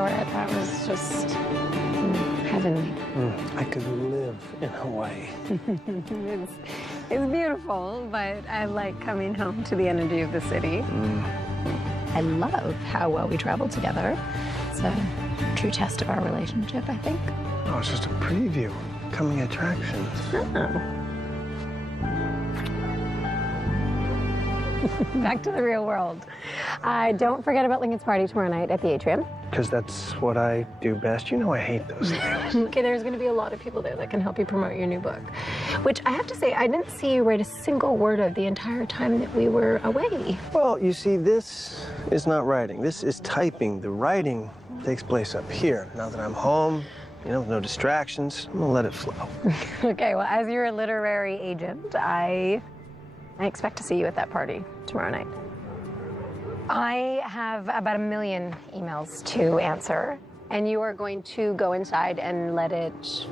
adore it. That was just heavenly. I could live in Hawaii. It's beautiful, but I like coming home to the energy of the city. I love how well we traveled together. It's a true test of our relationship, I think. Oh, it's just a preview. Coming attractions. Oh. Back to the real world. Don't forget about Lincoln's party tomorrow night at the Atrium. Because that's what I do best. You know I hate those things. Okay, there's going to be a lot of people there that can help you promote your new book. Which I have to say, I didn't see you write a single word of the entire time that we were away. Well, you see, this is not writing. This is typing. The writing takes place up here. Now that I'm home, you know, with no distractions, I'm gonna let it flow. Okay, well, as your literary agent, I expect to see you at that party tomorrow night. I have about 1 million emails to answer, and you are going to go inside and let it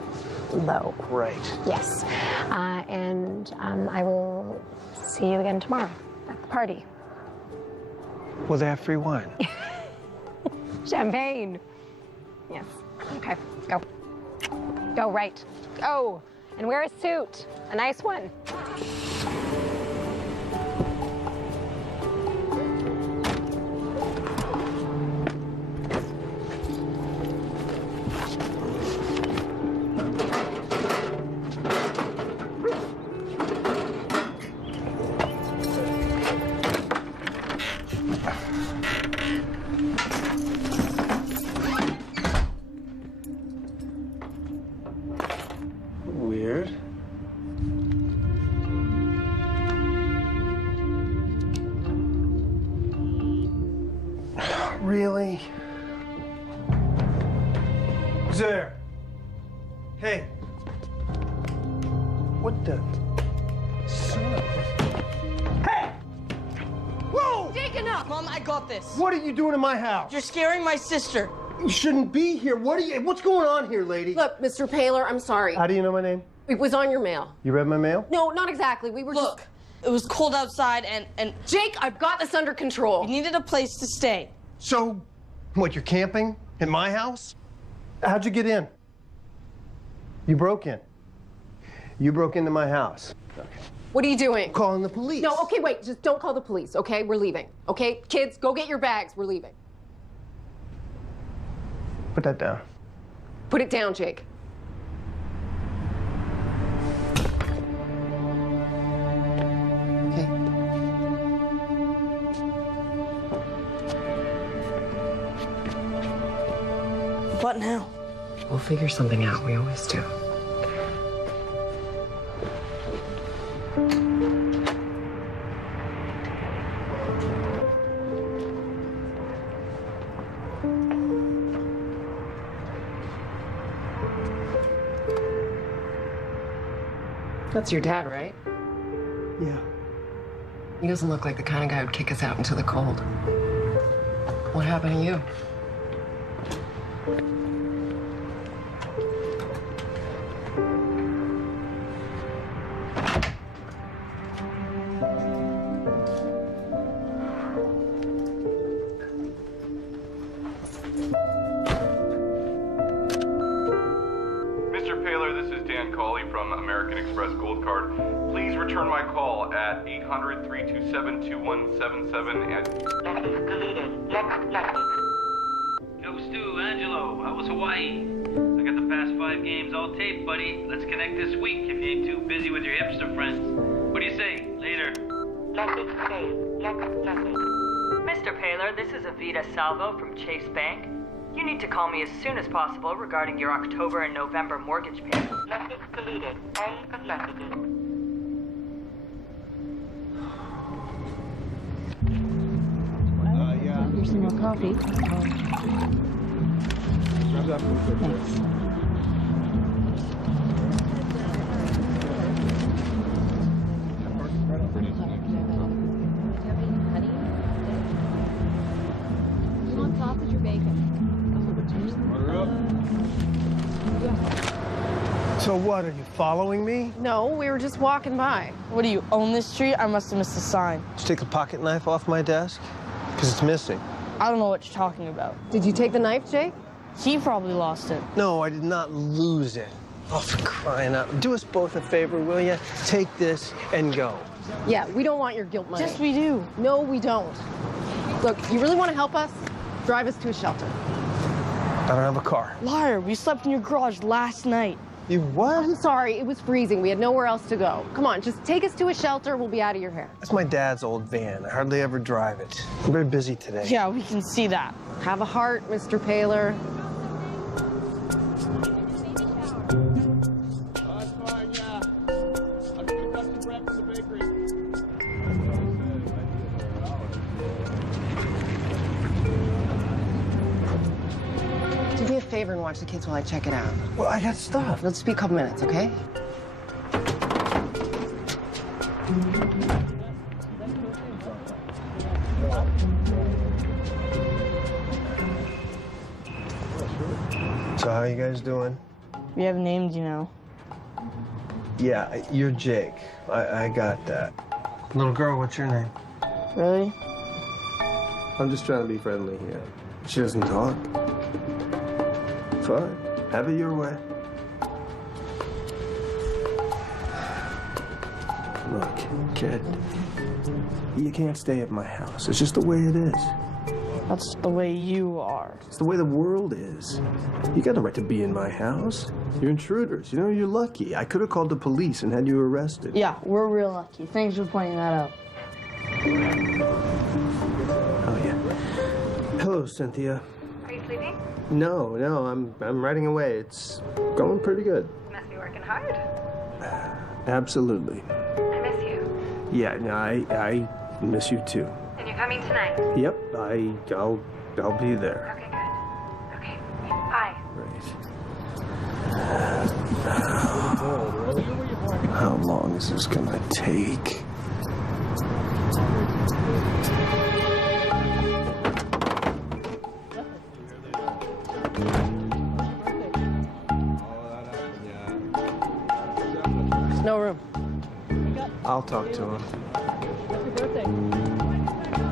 low. Right. Yes. And I will see you again tomorrow at the party. Will they have free wine? Champagne. Yes. Okay, go. Go, right. Go. And wear a suit. A nice one. Weird. Really? Who's there? Hey. What the? Son of a... Hey! Whoa! Take enough! Mom, I got this. What are you doing in my house? You're scaring my sister. You shouldn't be here. What's going on here, lady? Look, Mr. Paler, I'm sorry. How do you know my name? It was on your mail. You read my mail? No, not exactly. We were Look, it was cold outside and Jake, I've got this under control. we needed a place to stay. So, what, you're camping in my house? How'd you get in? You broke in. You broke into my house. Okay. What are you doing? Calling the police. No, okay, wait. Just don't call the police, okay? We're leaving. Okay? Kids, go get your bags. We're leaving. Put that down. Put it down, Jake. Okay. What now? We'll figure something out. We always do. That's your dad, right? Yeah. He doesn't look like the kind of guy who'd kick us out into the cold. What happened to you? Mr. Paler, this is Dan Cawley from American Express Gold Card. Please return my call at 800-327-2177 and... Yo, Stu, Angelo, how was Hawaii? I got the past 5 games all taped, buddy. Let's connect this week if you ain't too busy with your hipster friends. What do you say? Later. Mr. Paler, this is Avita Salvo from Chase Bank. You need to call me as soon as possible regarding your October and November mortgage payments. Yeah. Here's some more coffee. Thanks. You want sausage or bacon? So what, are you following me? No, we were just walking by. What do you own this street? I must have missed a sign. Did you take the pocket knife off my desk? Because it's missing. I don't know what you're talking about. Did you take the knife, Jake? He probably lost it. No, I did not lose it. Oh, for crying out. Do us both a favor, will you? Take this and go. Yeah, we don't want your guilt money. Yes, we do. No, we don't. Look, you really want to help us? Drive us to a shelter. I don't have a car. Liar, we slept in your garage last night. You what? I'm sorry, it was freezing. We had nowhere else to go. Come on, just take us to a shelter. We'll be out of your hair. That's my dad's old van. I hardly ever drive it. I'm very busy today. Yeah, we can see that. Have a heart, Mr. Paler. That's fine, yeah. I'm gonna cut some bread from the bakery. Do me a favor and watch the kids while I check it out. Well, I got stuff. Let's be a couple minutes, okay? So how you guys doing? We have named you now. Yeah, you're Jake. I got that. Little girl, what's your name? Really? I'm just trying to be friendly here. She doesn't talk. Fine. Have it your way. Look, kid, you can't stay at my house. It's just the way it is. That's the way you are. It's the way the world is. You got the right to be in my house. You're intruders. You know, you're lucky. I could have called the police and had you arrested. Yeah, we're real lucky. Thanks for pointing that out. Oh, yeah. Hello, Cynthia. Are you sleeping? No, I'm writing away. It's going pretty good. You must be working hard. Absolutely. I miss you. Yeah, no, I miss you too. And you're coming tonight? Yep, I'll be there. Okay, good. Okay, bye. Right. How long is this gonna take? There's no room. I'll talk to him.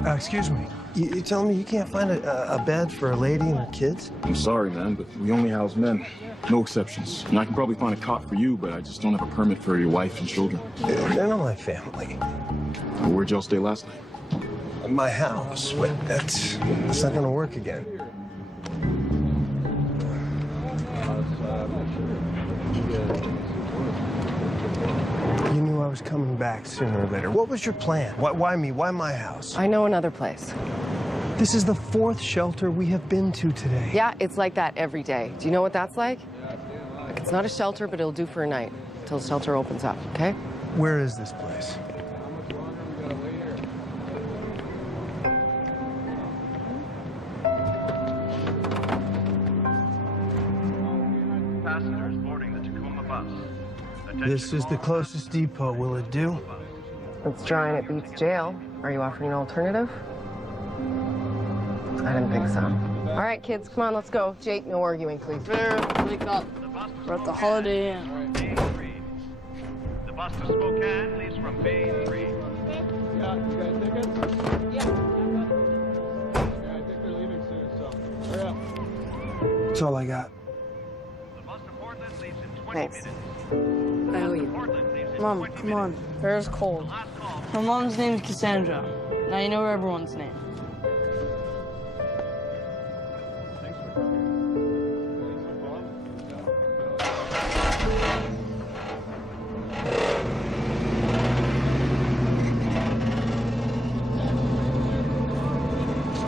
Excuse me. You telling me you can't find a bed for a lady and her kids? I'm sorry, man, but we only house men. No exceptions. And I can probably find a cot for you, but I just don't have a permit for your wife and children. They're not my family. Where'd y'all stay last night? My house, but that's not gonna work again. You knew I was coming back sooner or later. What was your plan? Why me? Why my house? I know another place. This is the 4th shelter we have been to today. Yeah, it's like that every day. Do you know what that's like? Like, it's not a shelter, but it'll do for a night until the shelter opens up, okay? Where is this place? Passengers boarding the Tacoma bus. This is the closest depot. Will it do? It's dry and it beats jail. Are you offering an alternative? I didn't think so. All right, kids, come on, let's go. Jake, no arguing, please. Bear, wake up. We're at the Holiday Inn. The bus to Spokane leaves from Bay 3. Yeah, you got tickets? Yeah. I think they're leaving soon, so hurry up. That's all I got. The bus to Portland leaves in 20 Thanks. minutes. I owe you. Portland leaves in Mom, 20 come on. minutes. Bear's cold. Last call. Her mom's name is Cassandra. Now you know everyone's name. Thanks for coming.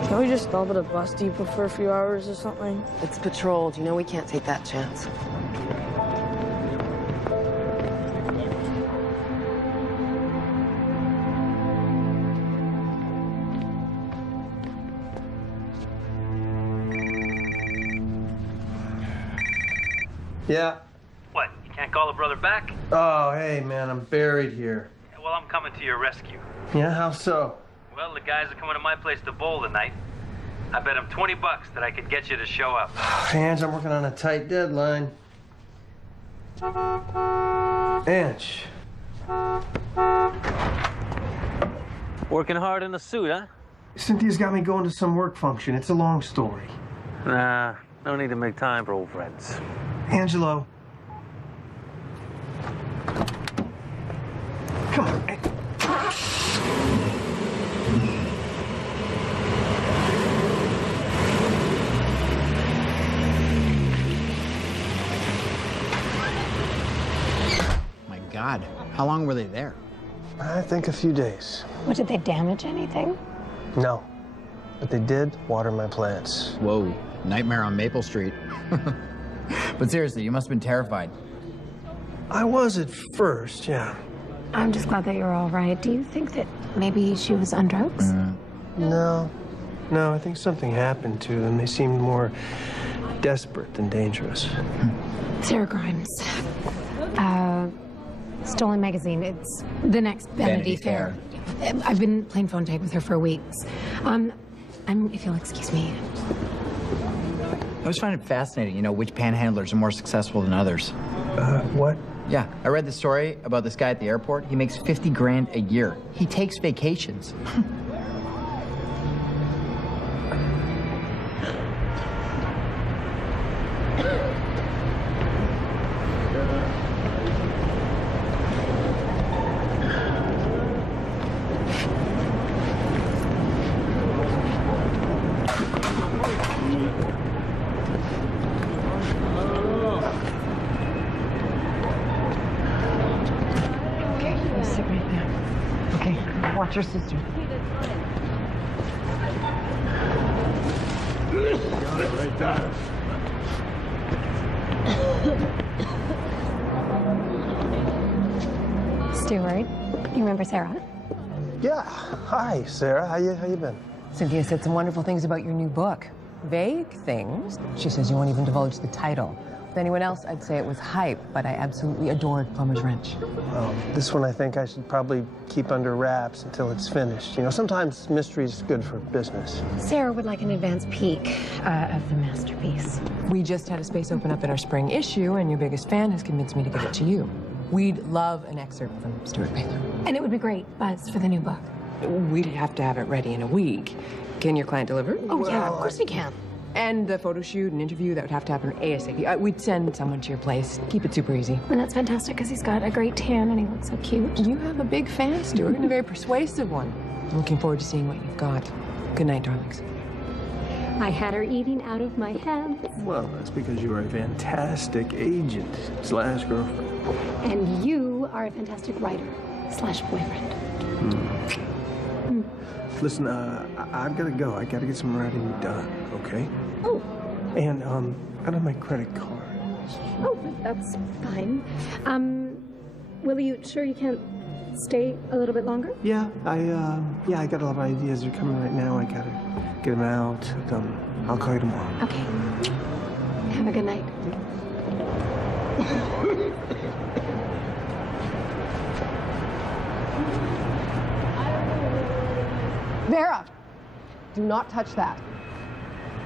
Can we just stop at a bus depot for a few hours or something? It's patrolled. You know we can't take that chance. Yeah. What, you can't call a brother back? Oh, hey, man, I'm buried here. Well, I'm coming to your rescue. Yeah, how so? Well, the guys are coming to my place to bowl tonight. I bet them $20 that I could get you to show up. Ange, I'm working on a tight deadline. Ange. Working hard in the suit, huh? Cynthia's got me going to some work function. It's a long story. Nah, no need to make time for old friends. Angelo. Come on. My God, how long were they there? I think a few days. What, did they damage anything? No, but they did water my plants. Whoa, nightmare on Maple Street. But seriously, you must have been terrified. I was at first, yeah. I'm just glad that you're all right. Do you think that maybe she was on drugs? No, I think something happened to them. They seemed more desperate than dangerous. Sarah Grimes. Stolen Magazine. It's the next Vanity Fair. I've been playing phone tag with her for weeks. If you'll excuse me. I always find it fascinating, you know, which panhandlers are more successful than others. What? Yeah, I read the story about this guy at the airport. He makes 50 grand a year. He takes vacations. Watch your sister. Right there. Stewart, you remember Sarah? Yeah. Hi, Sarah. How you been? Cynthia said some wonderful things about your new book. Vague things. She says you won't even divulge the title. With anyone else, I'd say it was hype, but I absolutely adored Plumber's Wrench. Well, this one I think I should probably keep under wraps until it's finished. You know, sometimes mystery's good for business. Sarah would like an advance peek of the masterpiece. We just had a space open up in our spring issue, and your biggest fan has convinced me to give it to you. We'd love an excerpt from Stuart Baylor. And it would be great buzz for the new book. We'd have to have it ready in a week. Can your client deliver? Oh, yeah, of course we can. And the photo shoot and interview, that would have to happen ASAP. We'd send someone to your place. Keep it super easy. And that's fantastic because he's got a great tan and he looks so cute. You have a big fan, Stuart, and a very persuasive one. I'm looking forward to seeing what you've got. Good night, darlings. I had her eating out of my hands. Well, that's because you are a fantastic agent / girlfriend. And you are a fantastic writer / boyfriend. Listen, I've got to go. I got to get some writing done, okay? Oh. And, I have my credit card. Oh, that's fine. Will you, sure you can't stay a little bit longer? Yeah, I got a lot of ideas. They're coming right now. I got to get them out. I'll call you tomorrow. Okay. Have a good night. Vera, do not touch that.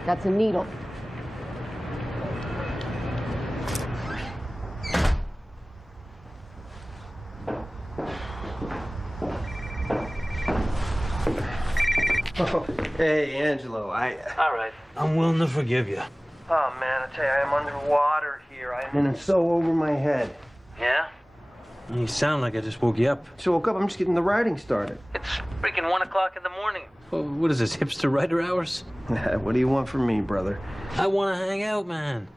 That's a needle. Oh, hey, Angelo, All right, I'm willing to forgive you. Oh, man, I tell you, I'm underwater here. And it's so over my head. Yeah? You sound like I just woke you up. So I woke up, I'm just getting the writing started. It's freaking 1 o'clock in the morning. Well, what is this, hipster writer hours? What do you want from me, brother? I want to hang out, man.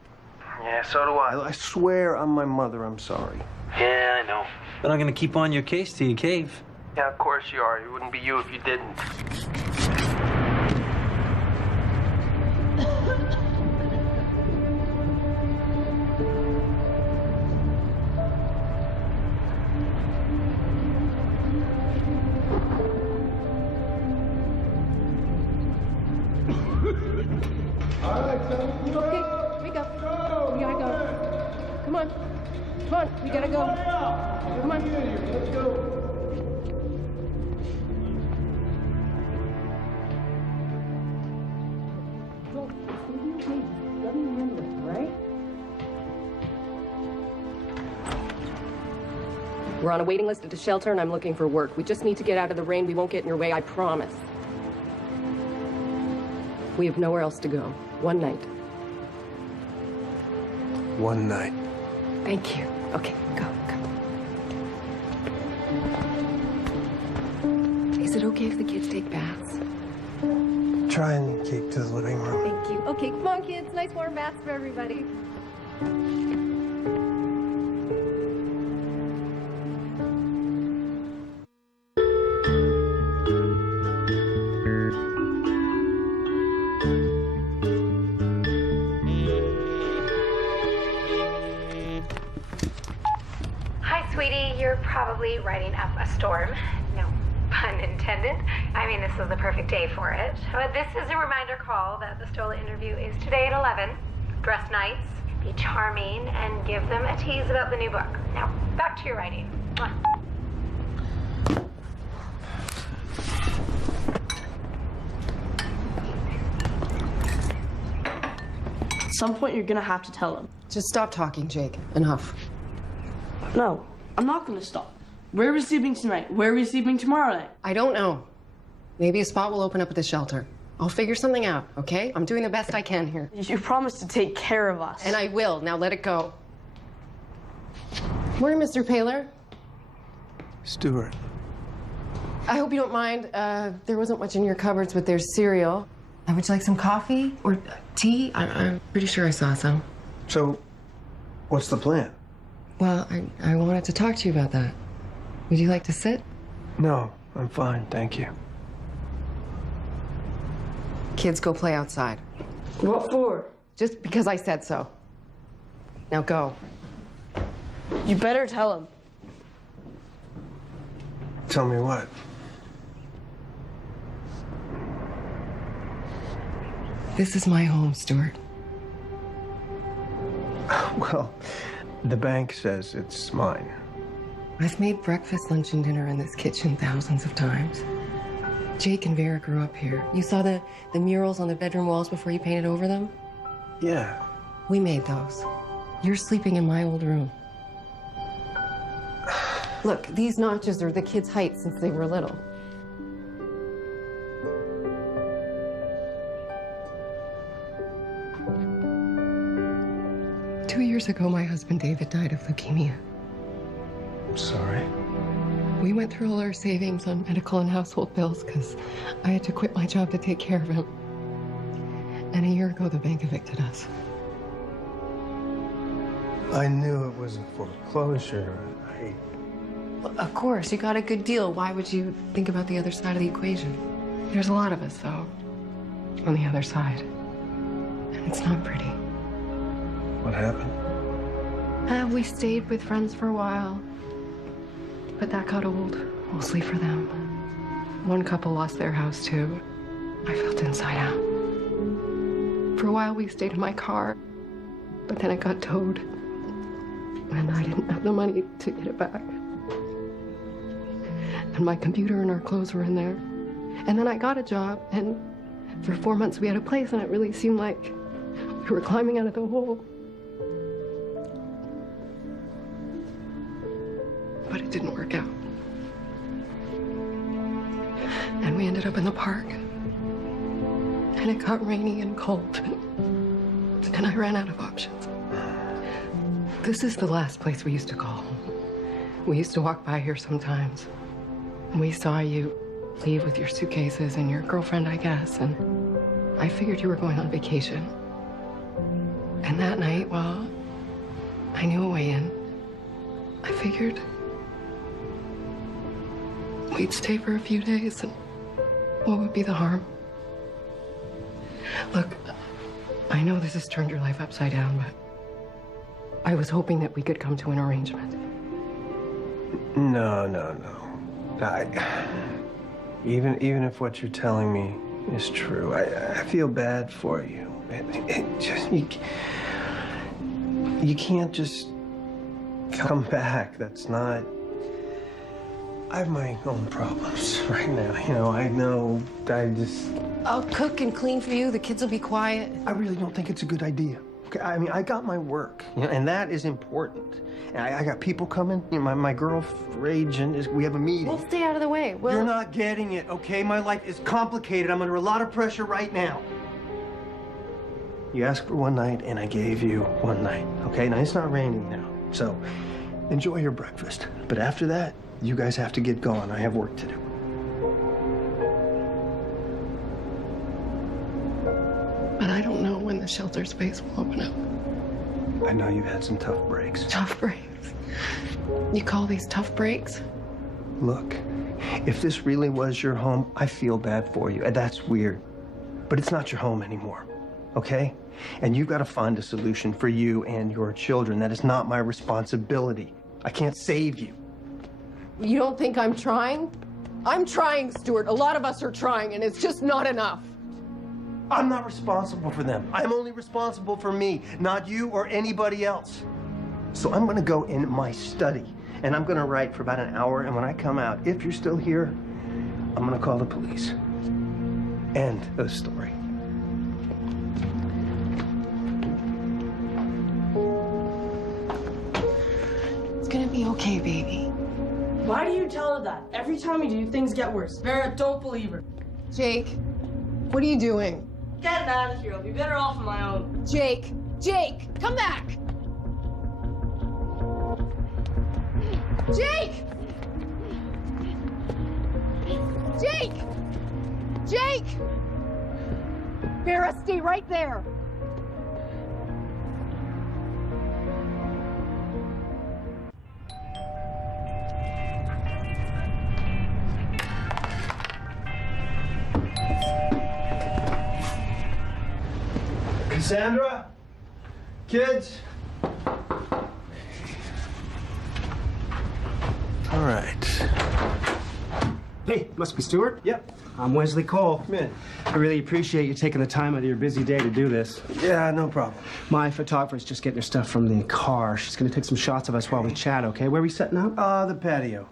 Yeah, so do I. I swear on my mother, I'm sorry. Yeah, I know. But I'm going to keep on your case till you cave. Yeah, of course you are. It wouldn't be you if you didn't. Okay, wake up. We gotta go. Come on. Come on, we gotta go. Come on. Let's go. We're on a waiting list at the shelter, and I'm looking for work. We just need to get out of the rain. We won't get in your way, I promise. We have nowhere else to go. One night. One night. Thank you. Okay, go. Is it okay if the kids take baths? Try and keep to the living room. Thank you. Okay, come on, kids. Nice warm baths for everybody. Hi, sweetie. You're probably writing up a storm. No pun intended. I mean, this is the perfect day for it. But this is a reminder call that the Stola interview is today at 11. Dress nice, be charming, and give them a tease about the new book. Now, back to your writing. Mwah. At some point, you're gonna have to tell him. Just stop talking, Jake. Enough. No, I'm not gonna stop. Where are we sleeping tonight? Where are we sleeping tomorrow night? I don't know. Maybe a spot will open up at the shelter. I'll figure something out, okay? I'm doing the best I can here. You promised to take care of us. And I will. Now let it go. Morning, Mr. Paler. Stuart. I hope you don't mind. There wasn't much in your cupboards, but there's cereal. Would you like some coffee or tea? I'm pretty sure I saw some. So, what's the plan? Well, I wanted to talk to you about that. Would you like to sit? No, I'm fine, thank you. Kids, go play outside. What for? Just because I said so. Now go. You better tell him. Tell me what? This is my home, Stuart. Well, the bank says it's mine. I've made breakfast, lunch, and dinner in this kitchen thousands of times. Jake and Vera grew up here. You saw the murals on the bedroom walls before you painted over them? Yeah. We made those. You're sleeping in my old room. Look, these notches are the kids' height since they were little. Two years ago, my husband David died of leukemia. I'm sorry. We went through all our savings on medical and household bills because I had to quit my job to take care of him. And a year ago, the bank evicted us. I knew it was a foreclosure. Of course, you got a good deal. Why would you think about the other side of the equation? There's a lot of us, though, on the other side. And it's not pretty. What happened? We stayed with friends for a while. But that got old, mostly for them. One couple lost their house, too. I felt inside out. For a while, we stayed in my car, but then it got towed. And I didn't have the money to get it back. And my computer and our clothes were in there. And then I got a job, and for 4 months we had a place, and it really seemed like we were climbing out of the hole. But it didn't work out. And we ended up in the park. And it got rainy and cold. And I ran out of options. This is the last place we used to call home. We used to walk by here sometimes. And we saw you leave with your suitcases and your girlfriend, I guess. And I figured you were going on vacation. And that night, well, I knew a way in. I figured we'd stay for a few days, and what would be the harm? Look, I know this has turned your life upside down, but I was hoping that we could come to an arrangement. No. Even if what you're telling me is true, I feel bad for you. You can't just come back. That's not... I have my own problems right now. I know. I'll cook and clean for you. The kids will be quiet. I really don't think it's a good idea. Okay, I mean, I got my work, and that is important. And I got people coming. My girl agent we have a meeting. We'll stay out of the way. You're not getting it, okay? My life is complicated. I'm under a lot of pressure right now. You asked for one night, and I gave you one night, okay? Now, it's not raining now, so enjoy your breakfast. But after that, you guys have to get going. I have work to do. But I don't know when the shelter space will open up. I know you've had some tough breaks. Tough breaks? You call these tough breaks? Look, if this really was your home, I feel bad for you. And that's weird. But it's not your home anymore, okay? And you've got to find a solution for you and your children. That is not my responsibility. I can't save you. You don't think I'm trying? I'm trying, Stuart. A lot of us are trying, and it's just not enough. I'm not responsible for them. I'm only responsible for me, not you or anybody else. So I'm gonna go in my study, and I'm gonna write for about an hour, and when I come out, if you're still here, I'm gonna call the police. End of the story. It's gonna be okay, baby. Why do you tell her that? Every time you do, things get worse. Vera, don't believe her. Jake, what are you doing? Getting out of here. I'll be better off on my own. Jake, come back! Jake! Jake! Vera, stay right there. Cassandra? Kids? All right. Hey, must be Stuart? Yep. I'm Wesley Cole. Come in. I really appreciate you taking the time out of your busy day to do this. Yeah, no problem. My photographer's just getting her stuff from the car. She's gonna take some shots of us while we chat, okay? Where are we setting up? The patio.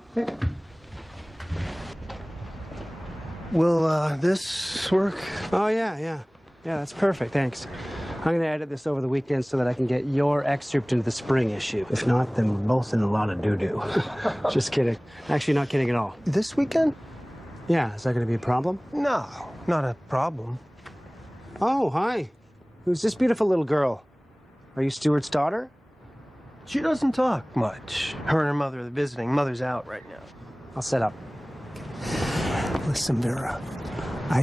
Will, this work? Oh, yeah. Yeah, that's perfect, thanks. I'm gonna edit this over the weekend so that I can get your excerpt into the spring issue. If not, then we're both in a lot of doo-doo. Just kidding. Actually, not kidding at all. This weekend? Yeah, is that gonna be a problem? No, not a problem. Oh, hi. Who's this beautiful little girl? Are you Stuart's daughter? She doesn't talk much. Her and her mother are visiting. Mother's out right now. I'll set up. Listen, Vera, I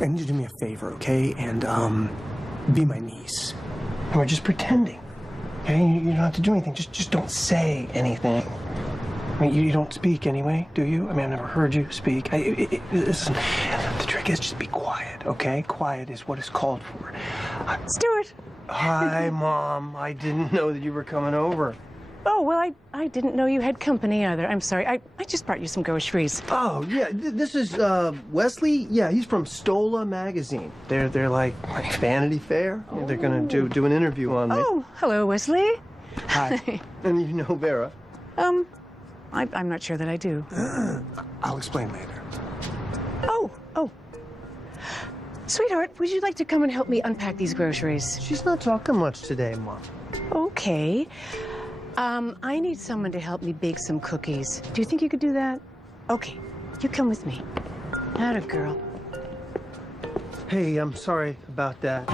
need you to do me a favor, okay? And, be my niece. We're just pretending, okay? You don't have to do anything. Just don't say anything. I mean, you don't speak anyway, do you? I mean, I've never heard you speak. Listen, the trick is just be quiet, okay? Quiet is what is called for. Stuart. Hi, Mom. I didn't know that you were coming over. Oh, well, I didn't know you had company either. I'm sorry. I just brought you some groceries. Oh, yeah. This is, Wesley. Yeah, he's from Stola Magazine. They're like Vanity Fair. Oh. They're gonna do an interview on me. Oh, hello, Wesley. Hi. And you know Vera? I'm not sure that I do. I'll explain later. Oh. Sweetheart, would you like to come and help me unpack these groceries? She's not talking much today, Mom. Okay. I need someone to help me bake some cookies. Do you think you could do that? Okay, you come with me. Atta girl. Hey, I'm sorry about that.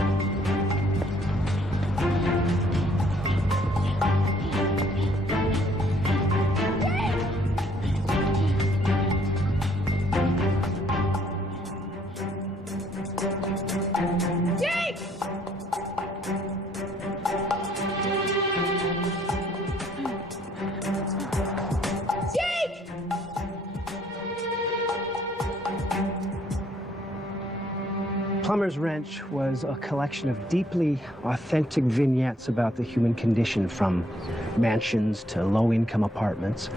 Plumber's Wrench was a collection of deeply authentic vignettes about the human condition, from mansions to low-income apartments,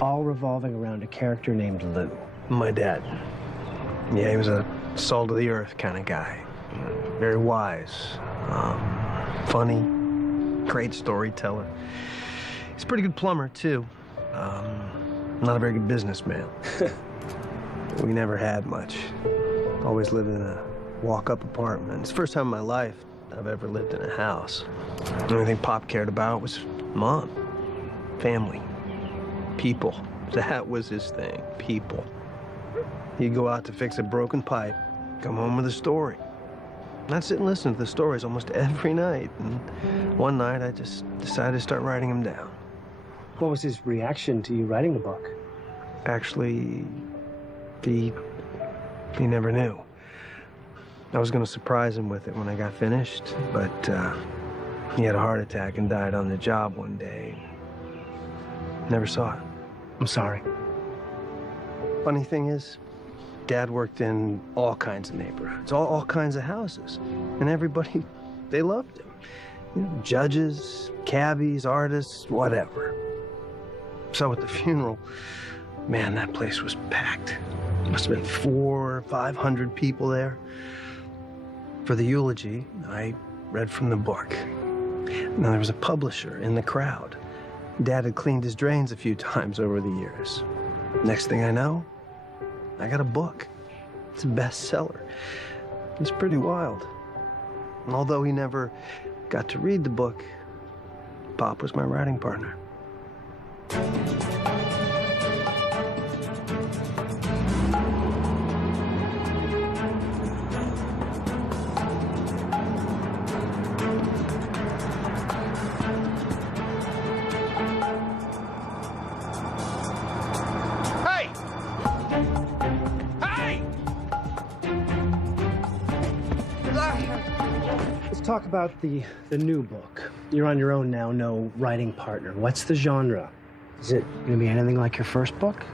all revolving around a character named Lou. My dad. Yeah, he was a salt-of-the-earth kind of guy. Very wise, funny, great storyteller. He's a pretty good plumber, too. Not a very good businessman. We never had much. Always lived in a walk-up apartment. It's the first time in my life I've ever lived in a house. The only thing Pop cared about was Mom, family, people. That was his thing, people. He'd go out to fix a broken pipe, come home with a story. I'd sit and listen to the stories almost every night. And one night, I just decided to start writing them down. What was his reaction to you writing the book? Actually, he never knew. I was going to surprise him with it when I got finished, but he had a heart attack and died on the job one day. Never saw it. I'm sorry. Funny thing is, Dad worked in all kinds of neighborhoods, all kinds of houses, and everybody, they loved him. You know, judges, cabbies, artists, whatever. So at the funeral, man, that place was packed. Must have been 400 or 500 people there. For the eulogy, I read from the book. Now, there was a publisher in the crowd. Dad had cleaned his drains a few times over the years. Next thing I know, I got a book. It's a bestseller. It's pretty wild. And although he never got to read the book, Pop was my writing partner. Talk about the new book. You're on your own now, no writing partner. What's the genre? Is it going to be anything like your first book?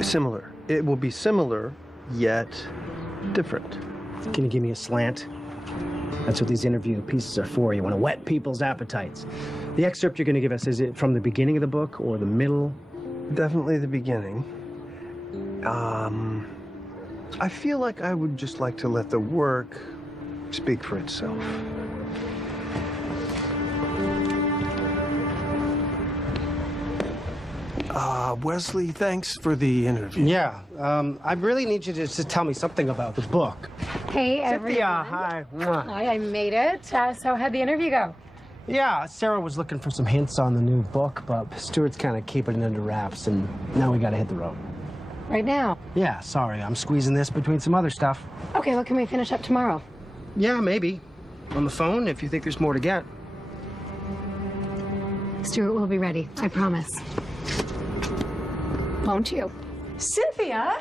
Similar. It will be similar, yet different. Can you give me a slant? That's what these interview pieces are for. You want to whet people's appetites. The excerpt you're going to give us, is it from the beginning of the book or the middle? Definitely the beginning. I feel like I would just like to let the work speak for itself. Wesley, thanks for the interview. Yeah, I really need you to just tell me something about the book. Hey, everyone. Cynthia, hi. Hi, I made it. So how'd the interview go? Yeah, Sarah was looking for some hints on the new book, but Stuart's kind of keeping it under wraps, and now we got to hit the road. Right now? Yeah, sorry, I'm squeezing this between some other stuff. Okay, well, can we finish up tomorrow? Yeah, maybe. On the phone, if you think there's more to get. Stuart will be ready, I promise. Won't you? Cynthia?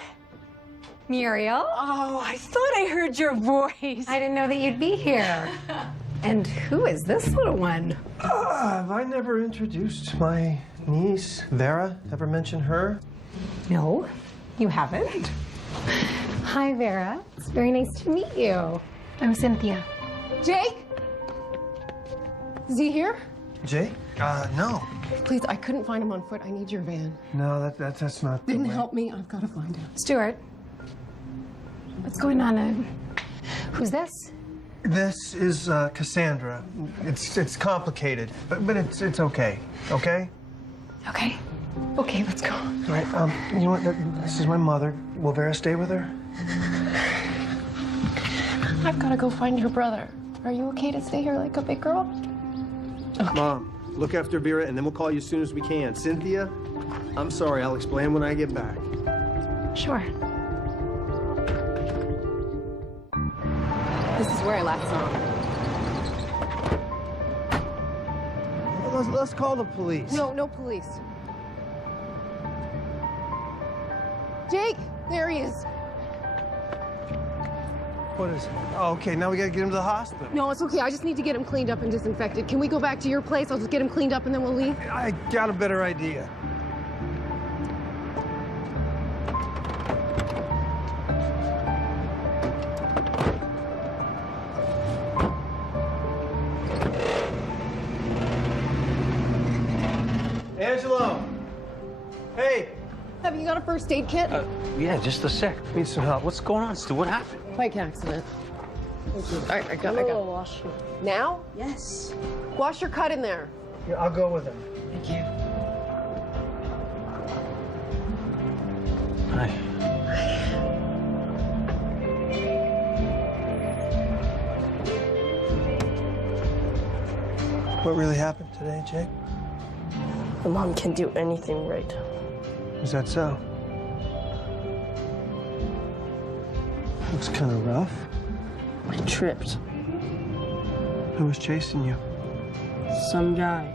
Muriel? Oh, I thought I heard your voice. I didn't know that you'd be here. And who is this little one? Have I never introduced my niece, Vera? Ever mentioned her? No, you haven't. Hi, Vera. It's very nice to meet you. I'm Cynthia. Jake? Is he here? Jake? No. Please, I couldn't find him on foot. I need your van. No, that's not the Then way. help me. I've got to find him. Stuart, what's going on? Who's this? This is Cassandra. It's complicated, but it's okay. Okay? Okay. Okay, let's go. All right. You know what? This is my mother. Will Vera stay with her? I've got to go find your brother. Are you okay to stay here like a big girl? Okay. Mom, look after Vera, and then we'll call you as soon as we can. Cynthia, I'm sorry. I'll explain when I get back. Sure. This is where I last saw him. Let's call the police. No police. Jake, there he is. What is it? Oh, okay, now we gotta get him to the hospital. No, it's okay. I just need to get him cleaned up and disinfected. Can we go back to your place? I'll just get him cleaned up and then we'll leave. I got a better idea. Angelo! Hey! Have you got a first aid kit? Yeah, just a sec. Need some help. What's going on, Stu? What happened? Bike accident. All right, I got wash you. Now? Yes. Wash your cut in there. Yeah, I'll go with him. Thank you. Hi. What really happened today, Jake? My mom can't do anything right. Is that so? Looks kind of rough. I tripped. Who was chasing you? Some guy.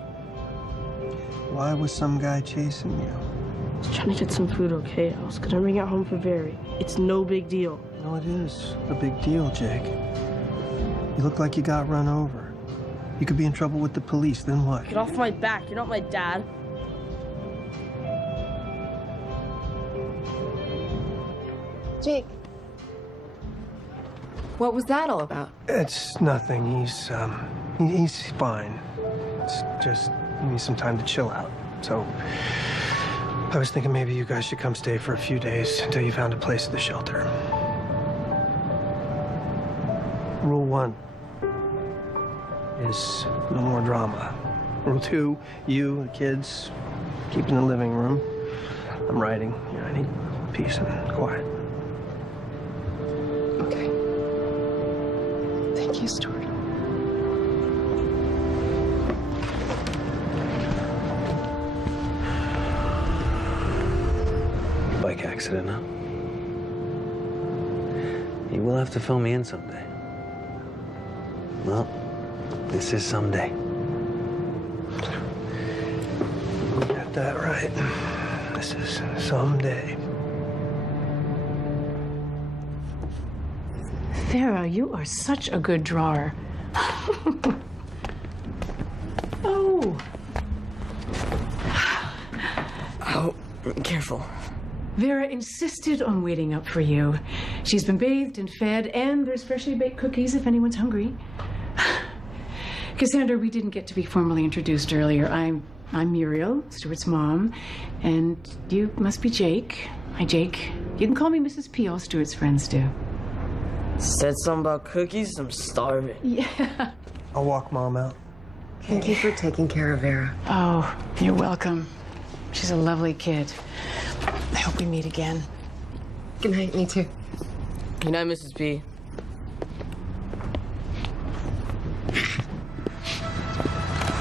Why was some guy chasing you? I was trying to get some food, okay? I was gonna bring it home for Barry. It's no big deal. No, it is a big deal, Jake. You look like you got run over. You could be in trouble with the police, then what? Get off my back. You're not my dad. Jake. What was that all about? It's nothing. He's fine. It's just he needs some time to chill out. So I was thinking maybe you guys should come stay for a few days until you found a place at the shelter. Rule 1 is no more drama. Rule 2, you, the kids, keep in the living room. I'm writing. You know, I need peace and quiet. Okay. Thank you, Stuart. Bike accident, huh? You will have to fill me in someday. Well, this is someday. Got that right. This is someday. Vera, you are such a good drawer. Oh. Oh, careful. Vera insisted on waiting up for you. She's been bathed and fed, and there's freshly baked cookies if anyone's hungry. Cassandra, we didn't get to be formally introduced earlier. I'm Muriel, Stuart's mom, and you must be Jake. Hi, Jake. You can call me Mrs. P. All Stuart's friends do. Said something about cookies? I'm starving. Yeah. I'll walk Mom out. Thank you for taking care of Vera. Oh, you're welcome. She's a lovely kid. I hope we meet again. Good night, me too. Good night, Mrs. P.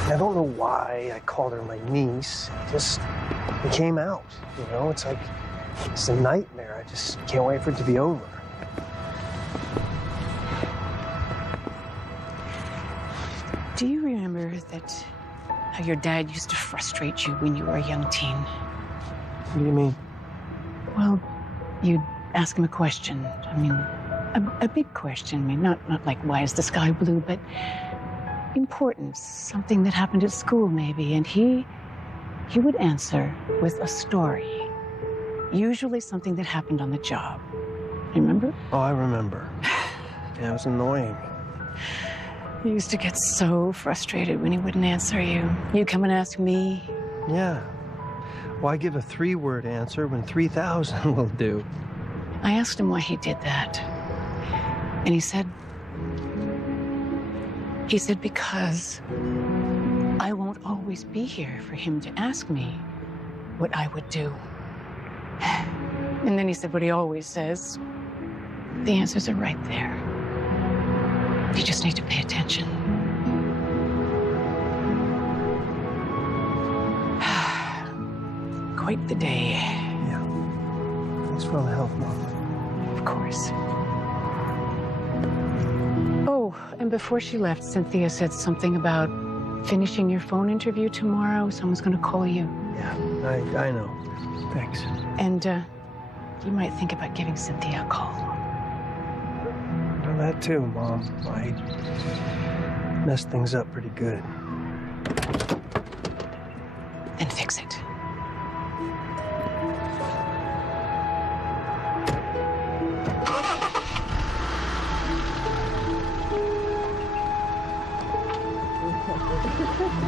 I don't know why I called her my niece. It came out, you know? It's like, it's a nightmare. I just can't wait for it to be over. Do you remember how your dad used to frustrate you when you were a young teen? What do you mean? Well, you'd ask him a question. I mean, a big question. I mean, not like, why is the sky blue, but importance, something that happened at school maybe, and he would answer with a story, usually something that happened on the job. Remember? Oh, I remember. Yeah, it was annoying. You used to get so frustrated when he wouldn't answer you. You'd come and ask me. Yeah. Why give a 3-word answer when 3,000 will do? I asked him why he did that. And he said because I won't always be here for him to ask me what I would do. And then he said what he always says. The answers are right there. You just need to pay attention. Quite the day. Yeah. Thanks for all the help, Mom. Of course. Oh, and before she left, Cynthia said something about finishing your phone interview tomorrow. Someone's going to call you. Yeah, I know. Thanks. And you might think about giving Cynthia a call. I've done that too, Mom. I messed things up pretty good. Then fix it.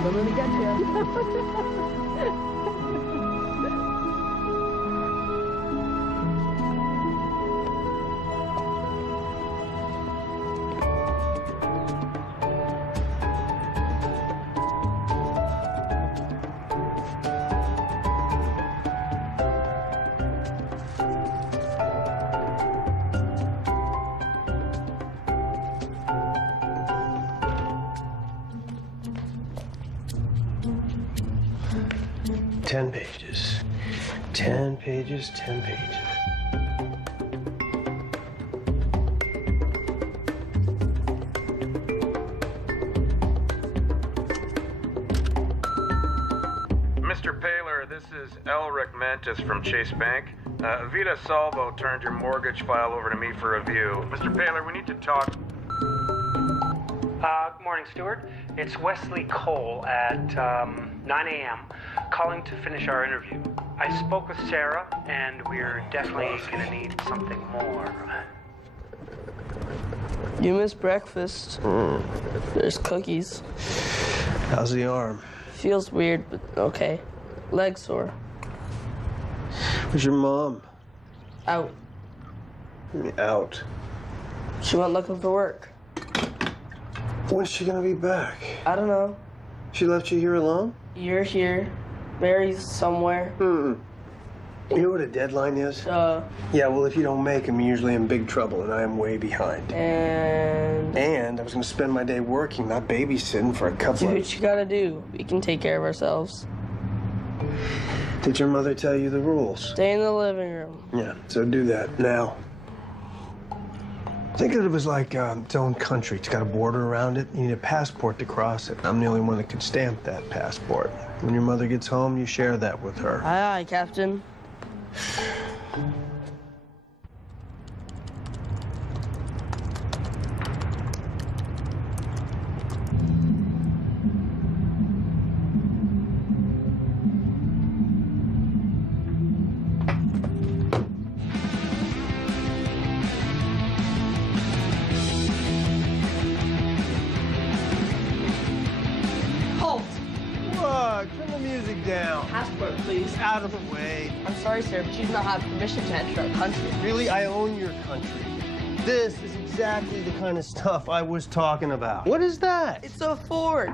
Don't let me get you. Ten pages. 10 pages, 10 pages. is Elric Mantis from Chase Bank. Vita Salvo turned your mortgage file over to me for review. Mr. Paler, we need to talk. Good morning, Stuart. It's Wesley Cole at 9 a.m. calling to finish our interview. I spoke with Sarah, and we're definitely going to need something more. You missed breakfast. There's cookies. How's the arm? Feels weird, but okay. Leg sore. Where's your mom? Out. Out. She went looking for work. When's she gonna be back? I don't know. She left you here alone? You're here. Mary's somewhere. You know what a deadline is? Yeah, well, if you don't make them, you're usually in big trouble, and I am way behind. And I was gonna spend my day working, not babysitting for a couple Do what you gotta do. We can take care of ourselves. Did your mother tell you the rules? Stay in the living room. Yeah, so do that now. Think of it as like its own country. It's got a border around it. You need a passport to cross it. I'm the only one that can stamp that passport. When your mother gets home, you share that with her. Aye, aye, Captain. Turn the music down. Passport, please. Out of the way. I'm sorry, sir, but you do not have permission to enter our country. Really? I own your country. This is exactly the kind of stuff I was talking about. What is that? It's a Ford.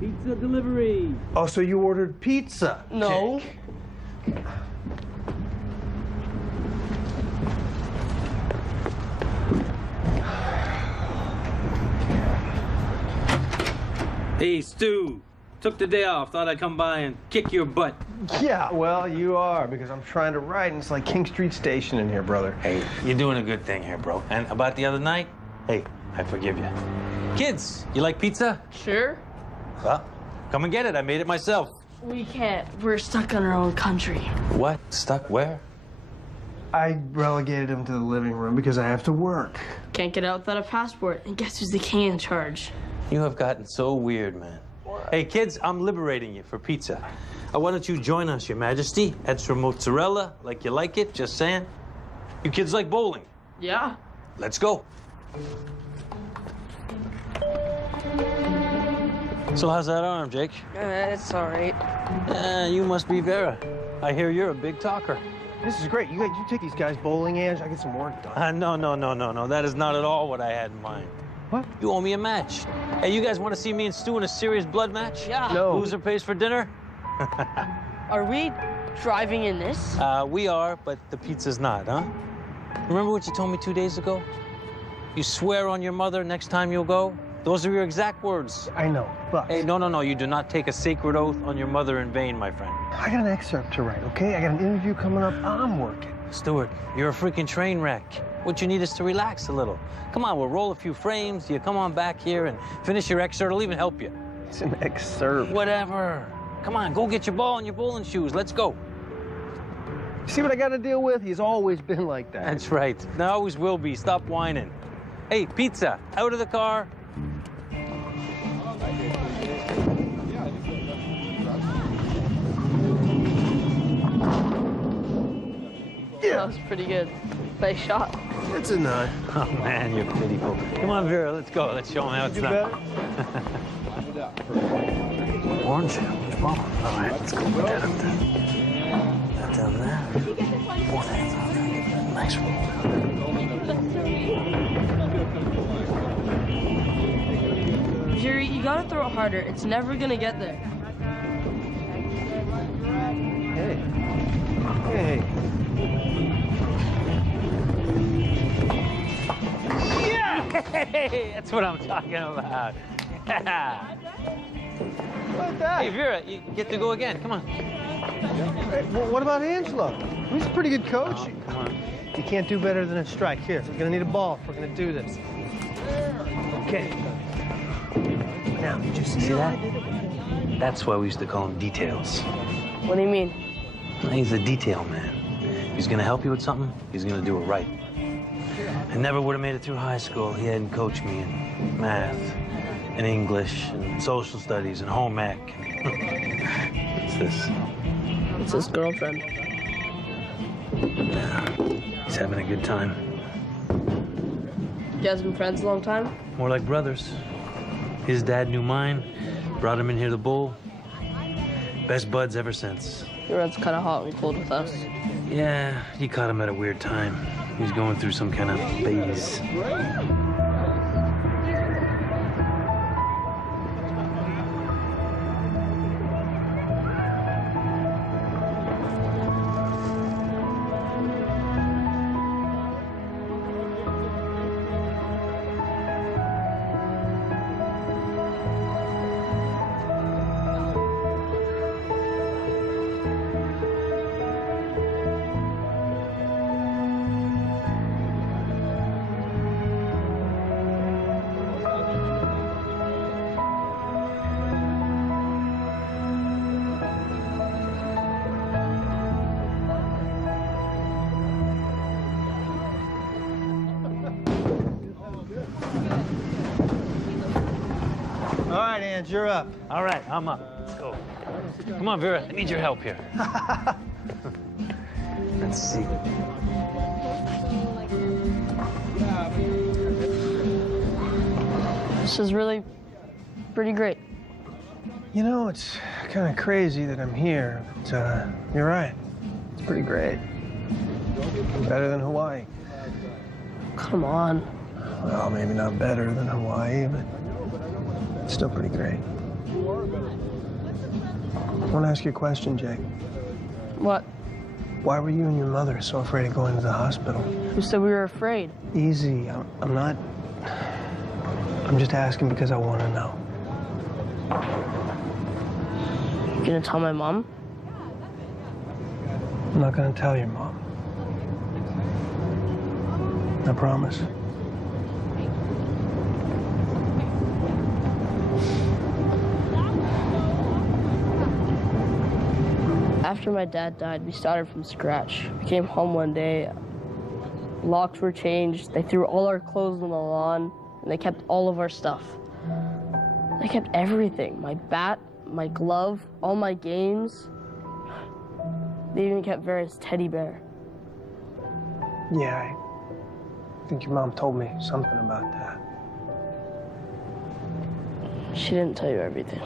Pizza delivery. Oh, so you ordered pizza? No. Jake. Hey, Stu. Took the day off. Thought I'd come by and kick your butt. Yeah, well, you are, because I'm trying to write, and it's like King Street Station in here, brother. Hey, you're doing a good thing here, bro. And about the other night, hey, I forgive you. Kids, you like pizza? Sure. Well, come and get it. I made it myself. We can't. We're stuck in our own country. What? Stuck where? I relegated him to the living room because I have to work. Can't get out without a passport. And guess who's the king in charge? You have gotten so weird, man. Hey, kids, I'm liberating you for pizza. Why don't you join us, Your Majesty? Extra mozzarella, like you like it, just saying. You kids like bowling? Yeah. Let's go. So how's that arm, Jake? It's all right. You must be Vera. I hear you're a big talker. This is great. You take these guys bowling, Ange. I get some work done. No. That is not at all what I had in mind. What? You owe me a match. Hey, you guys want to see me and Stu in a serious blood match? Yeah. No. Loser pays for dinner? Are we driving in this? We are, but the pizza's not, huh? Remember what you told me 2 days ago? You swear on your mother next time you'll go? Those are your exact words. I know, but... Hey, no. You do not take a sacred oath on your mother in vain, my friend. I got an excerpt to write, okay? I got an interview coming up. I'm working. Stuart, you're a freaking train wreck. What you need is to relax a little. Come on, we'll roll a few frames. You come on back here and finish your excerpt. I'll even help you. It's an excerpt. Whatever. Come on, go get your ball and your bowling shoes. Let's go. See what I got to deal with? He's always been like that. That's right. Now always will be. Stop whining. Hey, pizza, out of the car. Yeah. That was pretty good. Nice shot. It's a 9. Oh, man, you're pitiful. Come on, Vera, let's go. Let's show him how it's done. Orange? Which ball? All right, let's go put that up there. That down there. Both hands on there. Nice roll. Jerry, you gotta throw it harder. It's never gonna get there. Hey. Hey, that's what I'm talking about. Yeah. Like that. Hey, Vera, you get to go again. Come on. Hey, well, what about Angelo? He's a pretty good coach. Oh, come on. You can't do better than a strike. Here, we're gonna need a ball if we're gonna do this. Okay. Now, did you see that? That's why we used to call them details. What do you mean? He's a detail man. He's gonna help you with something, he's gonna do it right. I never would have made it through high school. He hadn't coached me in math, and English, and social studies, and home ec. What's this? It's his girlfriend. Yeah, he's having a good time. You guys been friends a long time? More like brothers. His dad knew mine, brought him in here to bowl. Best buds ever since. Your dad's kind of hot and cold with us. Yeah, you caught him at a weird time. He's going through some kind of phase. All right, Ange, you're up. All right, I'm up. Let's go. Come on, Vera. I need your help here. Let's see. This is really pretty great. You know, it's kind of crazy that I'm here, but you're right. It's pretty great. Better than Hawaii. Come on. Well, maybe not better than Hawaii, but it's still pretty great. I want to ask you a question, Jake. What? Why were you and your mother so afraid of going to the hospital? Who said we were afraid? Easy. I'm not... I'm just asking because I want to know. You gonna tell my mom? I'm not going to tell your mom. I promise. After my dad died, we started from scratch. We came home one day, locks were changed, they threw all our clothes on the lawn, and they kept all of our stuff. They kept everything, my bat, my glove, all my games. They even kept Vera's teddy bear. Yeah, I think your mom told me something about that. She didn't tell you everything.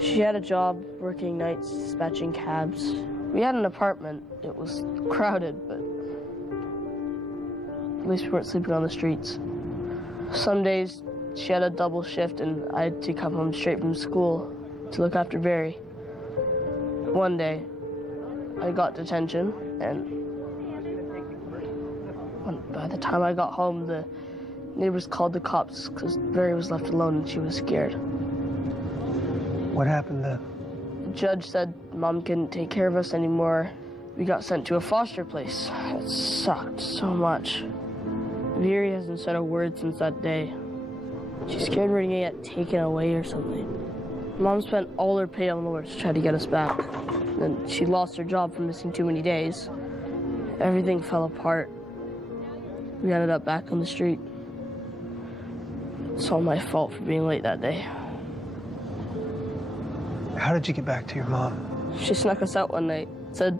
She had a job working nights, dispatching cabs. We had an apartment. It was crowded, but at least we weren't sleeping on the streets. Some days, she had a double shift, and I had to come home straight from school to look after Barry. One day, I got detention, and by the time I got home, the neighbors called the cops because Barry was left alone and she was scared. What happened then? The judge said Mom couldn't take care of us anymore. We got sent to a foster place. It sucked so much. Veery hasn't said a word since that day. She's scared we're gonna get taken away or something. Mom spent all her pay on lawyers to try to get us back. Then she lost her job for missing too many days. Everything fell apart. We ended up back on the street. It's all my fault for being late that day. How did you get back to your mom? She snuck us out one night. Said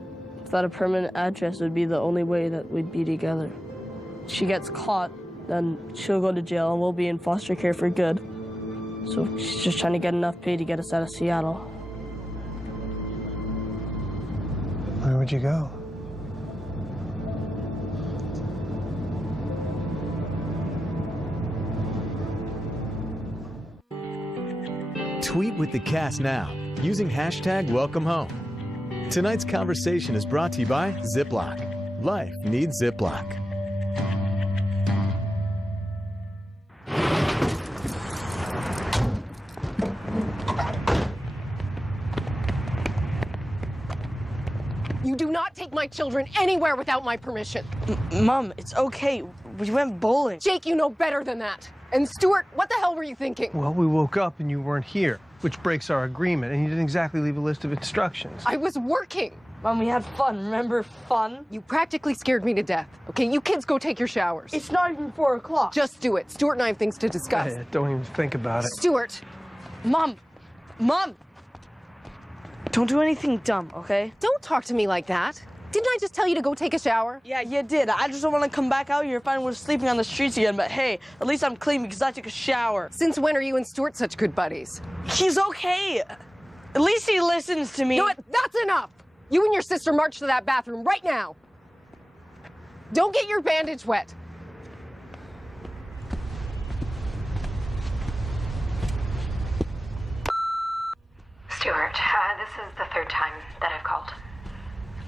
that a permanent address would be the only way that we'd be together. She gets caught, then she'll go to jail and we'll be in foster care for good. So she's just trying to get enough pay to get us out of Seattle. Where would you go? Tweet with the cast now using hashtag Welcome Home. Tonight's conversation is brought to you by Ziploc. Life needs Ziploc. You do not take my children anywhere without my permission. Mom, it's okay. We went bowling. Jake, you know better than that. And Stuart, what the hell were you thinking? Well, we woke up and you weren't here. which breaks our agreement, and you didn't exactly leave a list of instructions. I was working. Mom, we had fun. Remember fun? You practically scared me to death. Okay, you kids go take your showers. It's not even 4 o'clock. Just do it. Stuart and I have things to discuss. Don't even think about it. Stuart! Mom! Don't do anything dumb, okay? Don't talk to me like that. Didn't I just tell you to go take a shower? Yeah, you did. I just don't want to come back out here and find we're sleeping on the streets again, but hey, at least I'm clean because I took a shower. Since when are you and Stuart such good buddies? He's okay. At least he listens to me. You know what? That's enough! You and your sister march to that bathroom right now. Don't get your bandage wet. Stuart, this is the 3rd time that I've called.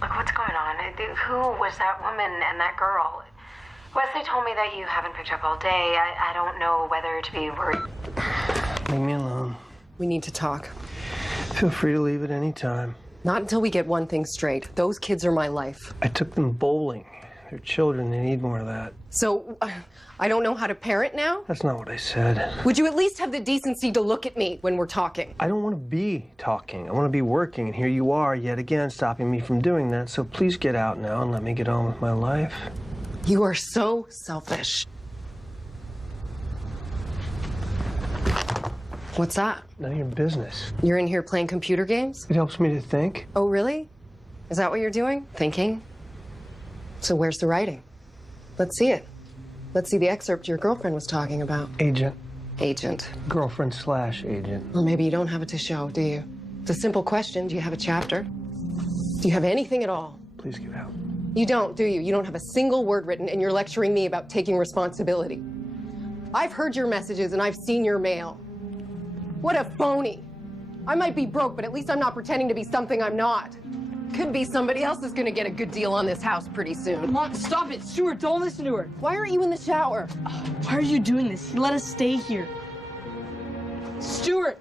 Look, what's going on? Who was that woman and that girl? Wesley told me that you haven't picked up all day. I don't know whether to be worried. Leave me alone. We need to talk. Feel free to leave at any time. Not until we get one thing straight. Those kids are my life. I took them bowling. They're children. They need more of that. So, I don't know how to parent now? That's not what I said. Would you at least have the decency to look at me when we're talking? I don't want to be talking. I want to be working, and here you are, yet again, stopping me from doing that. So please get out now and let me get on with my life. You are so selfish. What's that? None of your business. You're in here playing computer games? It helps me to think. Oh, really? Is that what you're doing? Thinking? So where's the writing? Let's see it. Let's see the excerpt your girlfriend was talking about. Agent. Agent. Girlfriend/agent. Or maybe you don't have it to show, do you? It's a simple question. Do you have a chapter? Do you have anything at all? Please get out. You don't, do you? You don't have a single word written, and you're lecturing me about taking responsibility. I've heard your messages, and I've seen your mail. What a phony. I might be broke, but at least I'm not pretending to be something I'm not. Could be somebody else is gonna get a good deal on this house pretty soon. Mom, stop it. Stuart, don't listen to her. Why aren't you in the shower? Why are you doing this? Let us stay here. Stuart!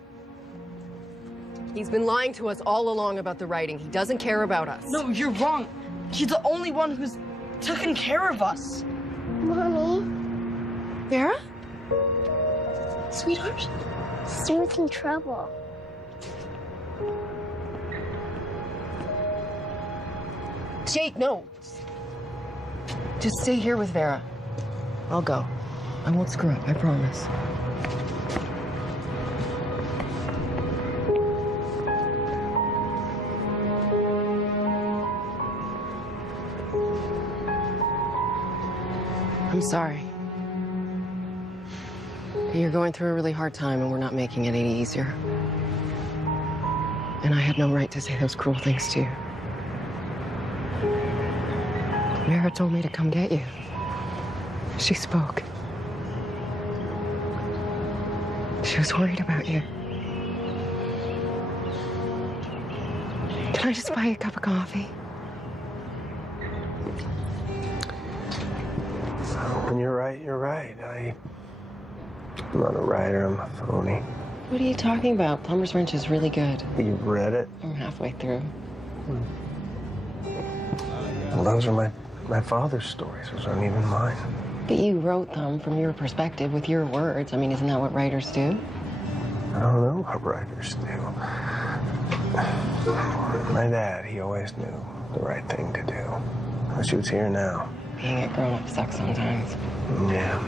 He's been lying to us all along about the writing. He doesn't care about us. No, you're wrong. He's the only one who's taken care of us. Mommy? Vera? Sweetheart? Stuart's in trouble. Jake, no. Just stay here with Vera. I'll go. I won't screw up, I promise. I'm sorry. You're going through a really hard time and we're not making it any easier. And I had no right to say those cruel things to you. Vera told me to come get you. She spoke. She was worried about you. Can I just buy you a cup of coffee? When you're right, you're right. I'm not a writer, I'm a phony. What are you talking about? Plumber's Wrench is really good. You've read it? I'm halfway through. Well, those are my father's stories. Those aren't even mine. But you wrote them from your perspective with your words. I mean, isn't that what writers do? I don't know what writers do. My dad, he always knew the right thing to do. Wish he was here now. Being a grown-up sucks sometimes. Yeah.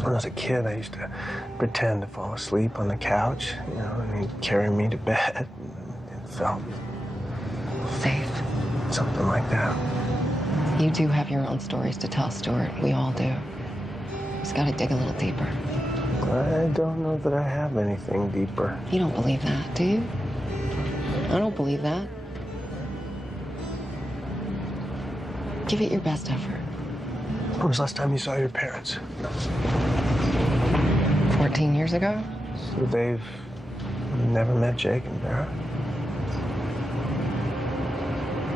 When I was a kid, I used to pretend to fall asleep on the couch, you know, and he'd carry me to bed. It felt safe. Something like that. You do have your own stories to tell, Stuart. We all do. Just gotta dig a little deeper. I don't know that I have anything deeper. You don't believe that, do you? I don't believe that. Give it your best effort. When was the last time you saw your parents? 14 years ago? So they've never met Jake and Vera?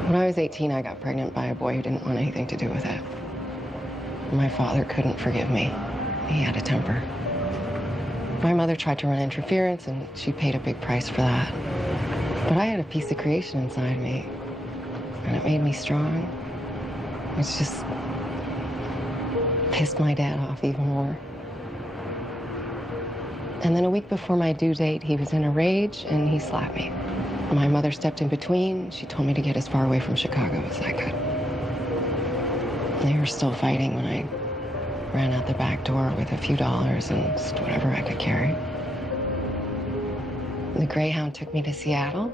When I was 18, I got pregnant by a boy who didn't want anything to do with it. My father couldn't forgive me. He had a temper. My mother tried to run interference, and she paid a big price for that. But I had a piece of creation inside me, and it made me strong. It's just pissed my dad off even more. And then a week before my due date, he was in a rage and he slapped me. My mother stepped in between. She told me to get as far away from Chicago as I could. They were still fighting when I ran out the back door with a few dollars and just whatever I could carry. The Greyhound took me to Seattle.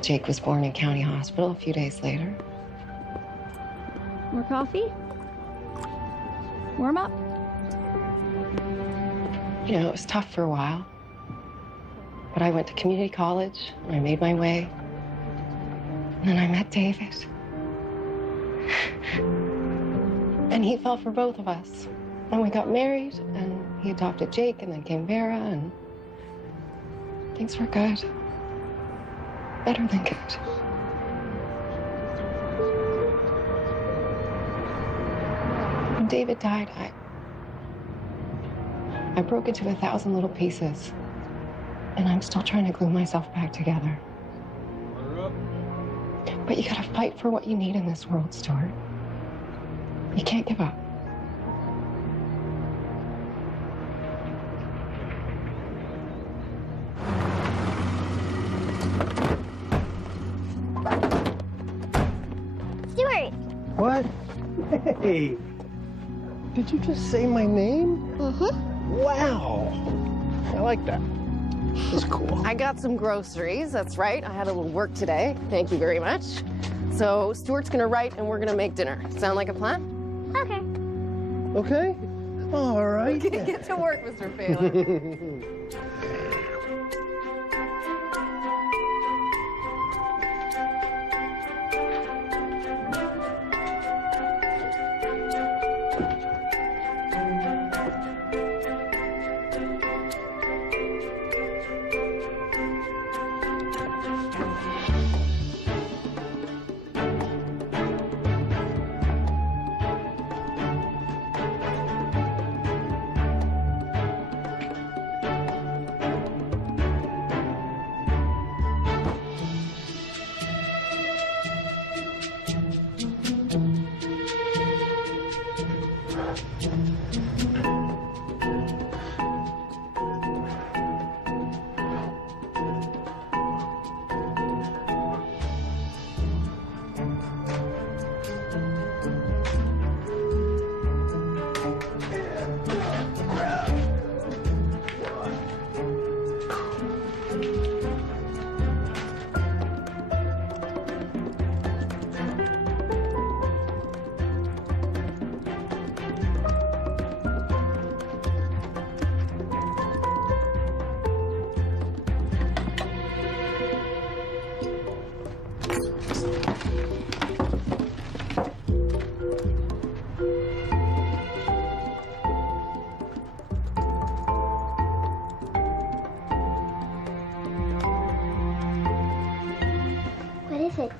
Jake was born in County Hospital a few days later. More coffee? Warm up? You know, it was tough for a while. But I went to community college, and I made my way. And then I met David. And he fell for both of us. And we got married, and he adopted Jake, and then came Vera, and things were good. Better than good. When David died, I broke into 1,000 little pieces. And I'm still trying to glue myself back together. But you gotta fight for what you need in this world, Stuart. You can't give up. Stuart! What? Hey! Did you just say my name? Mm-hmm. Wow! I like that. That's cool. I got some groceries, that's right. I had a little work today. Thank you very much. So Stuart's gonna write and we're gonna make dinner. Sound like a plan? Okay. Okay? All right. Get to work, Mr. Phelan.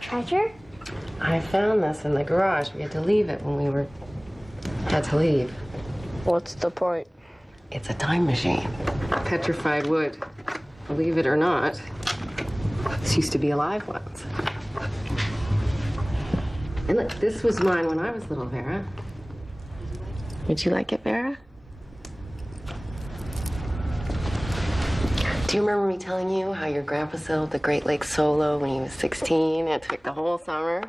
Treasure? I found this in the garage. We had to leave it when we had to leave. What's the point? It's a time machine. Petrified wood. Believe it or not, this used to be alive once. And look, this was mine when I was little, Vera. Would you like it, Vera? Do you remember me telling you how your grandpa sailed the Great Lakes solo when he was 16 and it took the whole summer?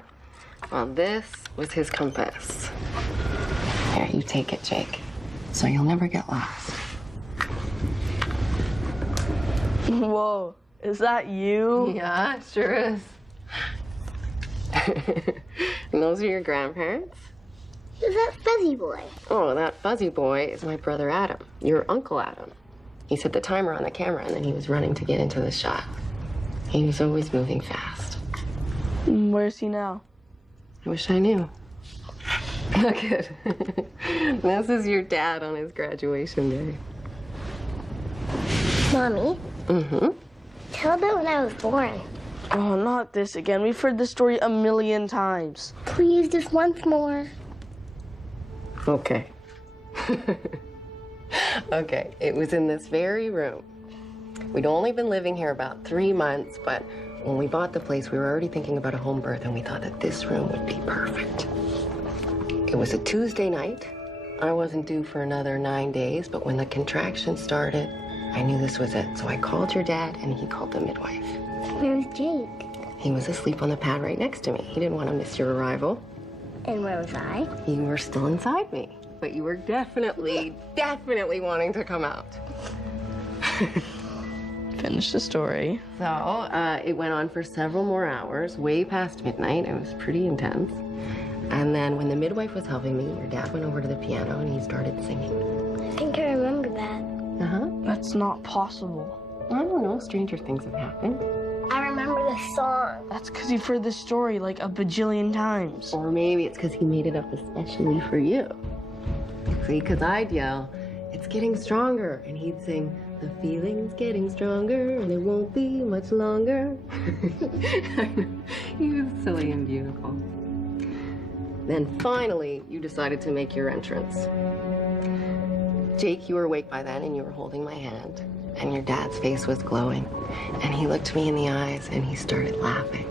Well, this was his compass. Here, you take it, Jake, so you'll never get lost. Whoa, is that you? Yeah, it sure is. And those are your grandparents? Who's that fuzzy boy? Oh, that fuzzy boy is my brother Adam, your Uncle Adam. He set the timer on the camera and then he was running to get into the shot. He was always moving fast. Where's he now? I wish I knew. Look it. This is your dad on his graduation day. Mommy? Mm-hmm. Tell about when I was born. Oh, not this again. We've heard this story 1,000,000 times. Please, just once more. Okay. Okay, it was in this very room. We'd only been living here about 3 months, but when we bought the place, we were already thinking about a home birth, and we thought that this room would be perfect. It was a Tuesday night, I wasn't due for another 9 days, but when the contractions started, I knew this was it. So I called your dad, and he called the midwife. Where's Jake? He was asleep on the pad right next to me. He didn't want to miss your arrival. And where was I? You were still inside me, but you were definitely wanting to come out. Finish the story. So it went on for several more hours, way past midnight. It was pretty intense. And then when the midwife was helping me, your dad went over to the piano and he started singing. I think I remember that. Uh-huh. That's not possible. I don't know. Stranger things have happened. I remember the song. That's because you've heard this story like a bajillion times. Or maybe it's because he made it up especially for you. See, because I'd yell, "It's getting stronger," and he'd sing, "The feeling's getting stronger, and it won't be much longer." I know. He was silly and beautiful. Then finally, you decided to make your entrance. Jake, you were awake by then, and you were holding my hand, and your dad's face was glowing, and he looked me in the eyes, and he started laughing.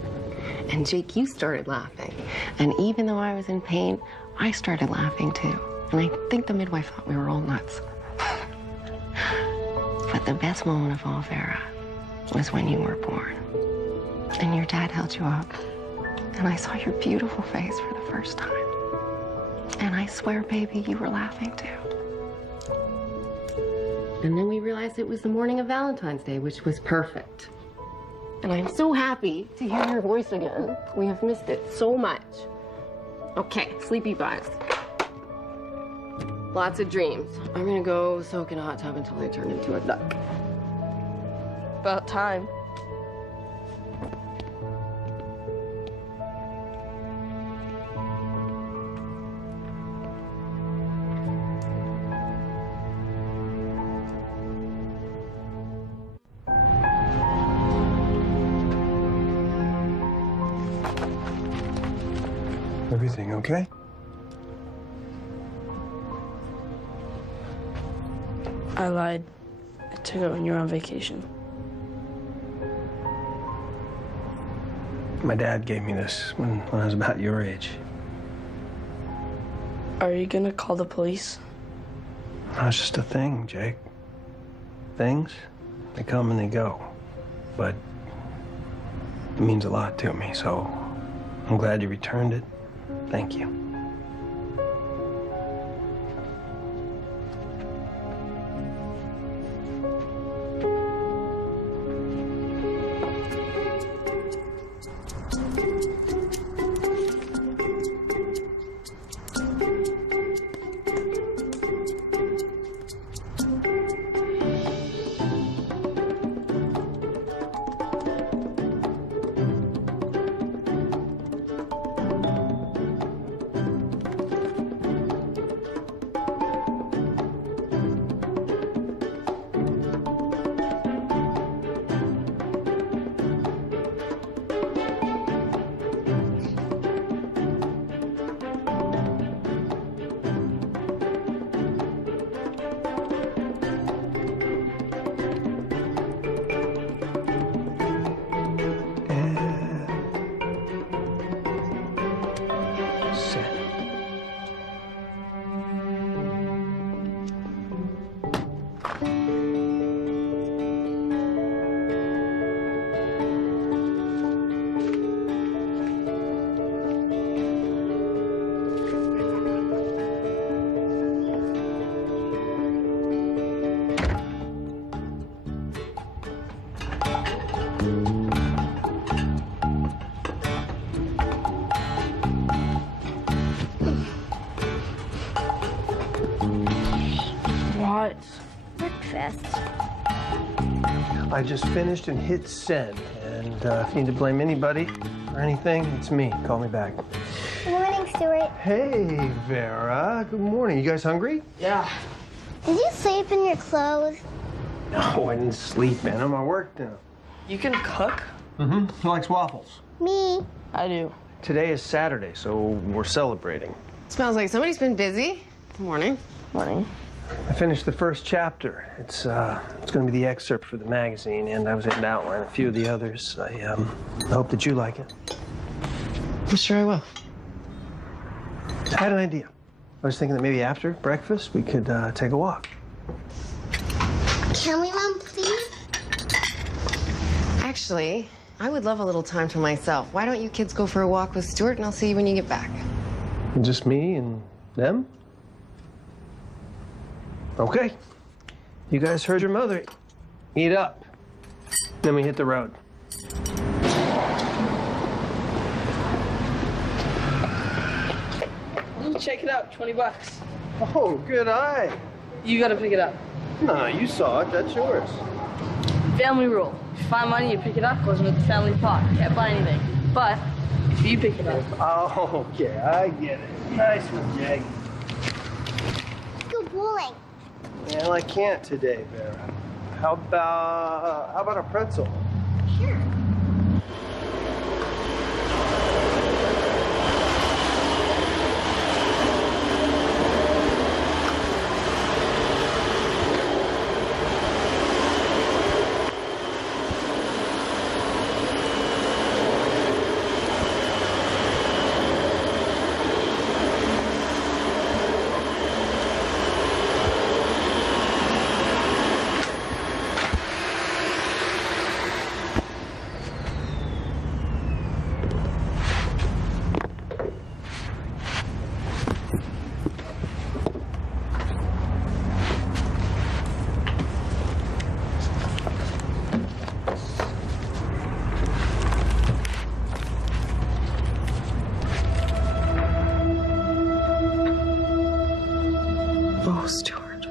And Jake, you started laughing. And even though I was in pain, I started laughing too. And I think the midwife thought we were all nuts. But the best moment of all, Vera, was when you were born. And your dad held you up. And I saw your beautiful face for the first time. And I swear, baby, you were laughing too. And then we realized it was the morning of Valentine's Day, which was perfect. And I'm so happy to hear your voice again. We have missed it so much. Okay, sleepy vibes. Lots of dreams. I'm gonna go soak in a hot tub until I turn into a duck. About time. Everything okay? I lied. I took it when you were on vacation. My dad gave me this when I was about your age. Are you gonna call the police? No, it's just a thing, Jake. Things, they come and they go. But it means a lot to me, so I'm glad you returned it. Thank you. What? Breakfast. I just finished and hit send. And if you need to blame anybody or anything, it's me. Call me back. Good morning, Stuart. Hey, Vera. Good morning. You guys hungry? Yeah. Did you sleep in your clothes? No, I didn't sleep, man. I'm at work now. You can cook? Mm-hmm. Who likes waffles? Me. I do. Today is Saturday, so we're celebrating. Smells like somebody's been busy. Good morning. Morning. I finished the first chapter. It's going to be the excerpt for the magazine, and I was able to outline a few of the others. I hope that you like it. I'm sure I will. I had an idea. I was thinking that maybe after breakfast we could take a walk. Can we, Mom, please? Actually, I would love a little time to myself. Why don't you kids go for a walk with Stuart, and I'll see you when you get back. Just me and them? Okay. You guys heard your mother. Eat up. Then we hit the road. Check it out, 20 bucks. Oh, good eye. You gotta pick it up. No, you saw it. That's yours. Family rule. If you find money, you pick it up, goes into the family pot. Can't buy anything. But if you pick it up. Oh, okay. I get it. Nice one, Jake. Go bowling. Well, I can't today, Vera. How about a pretzel? Sure. Oh, Stuart.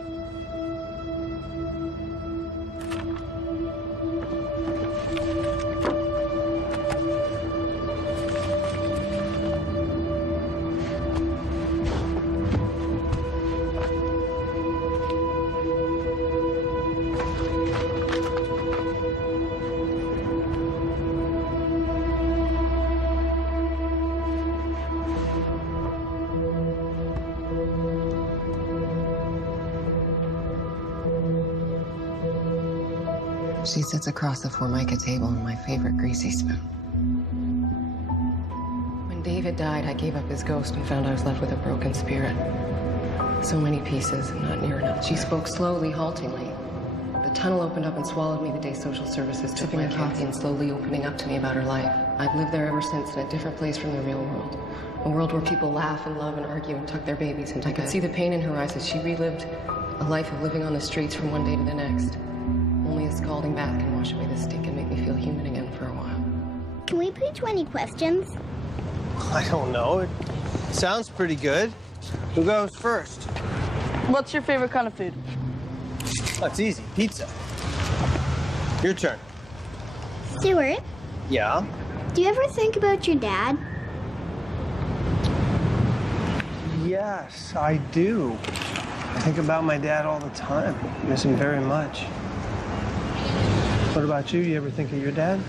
She sits across the Formica table in my favorite greasy spoon. When David died, I gave up his ghost and found I was left with a broken spirit. So many pieces and not near enough. She spoke slowly, haltingly. The tunnel opened up and swallowed me the day social services took my coffee and slowly opening up to me about her life. I've lived there ever since in a different place from the real world. A world where people laugh and love and argue and tuck their babies into bed. I could see the pain in her eyes as she relived a life of living on the streets from one day to the next. Only a scalding bath can wash away the stink and make me feel human again for a while. Can we play 20 questions? I don't know. It sounds pretty good. Who goes first? What's your favorite kind of food? Oh, it's easy. Pizza. Your turn. Stuart, Yeah? do you ever think about your dad? Yes, I do. I think about my dad all the time. Miss him very much. What about you? You ever think of your dad?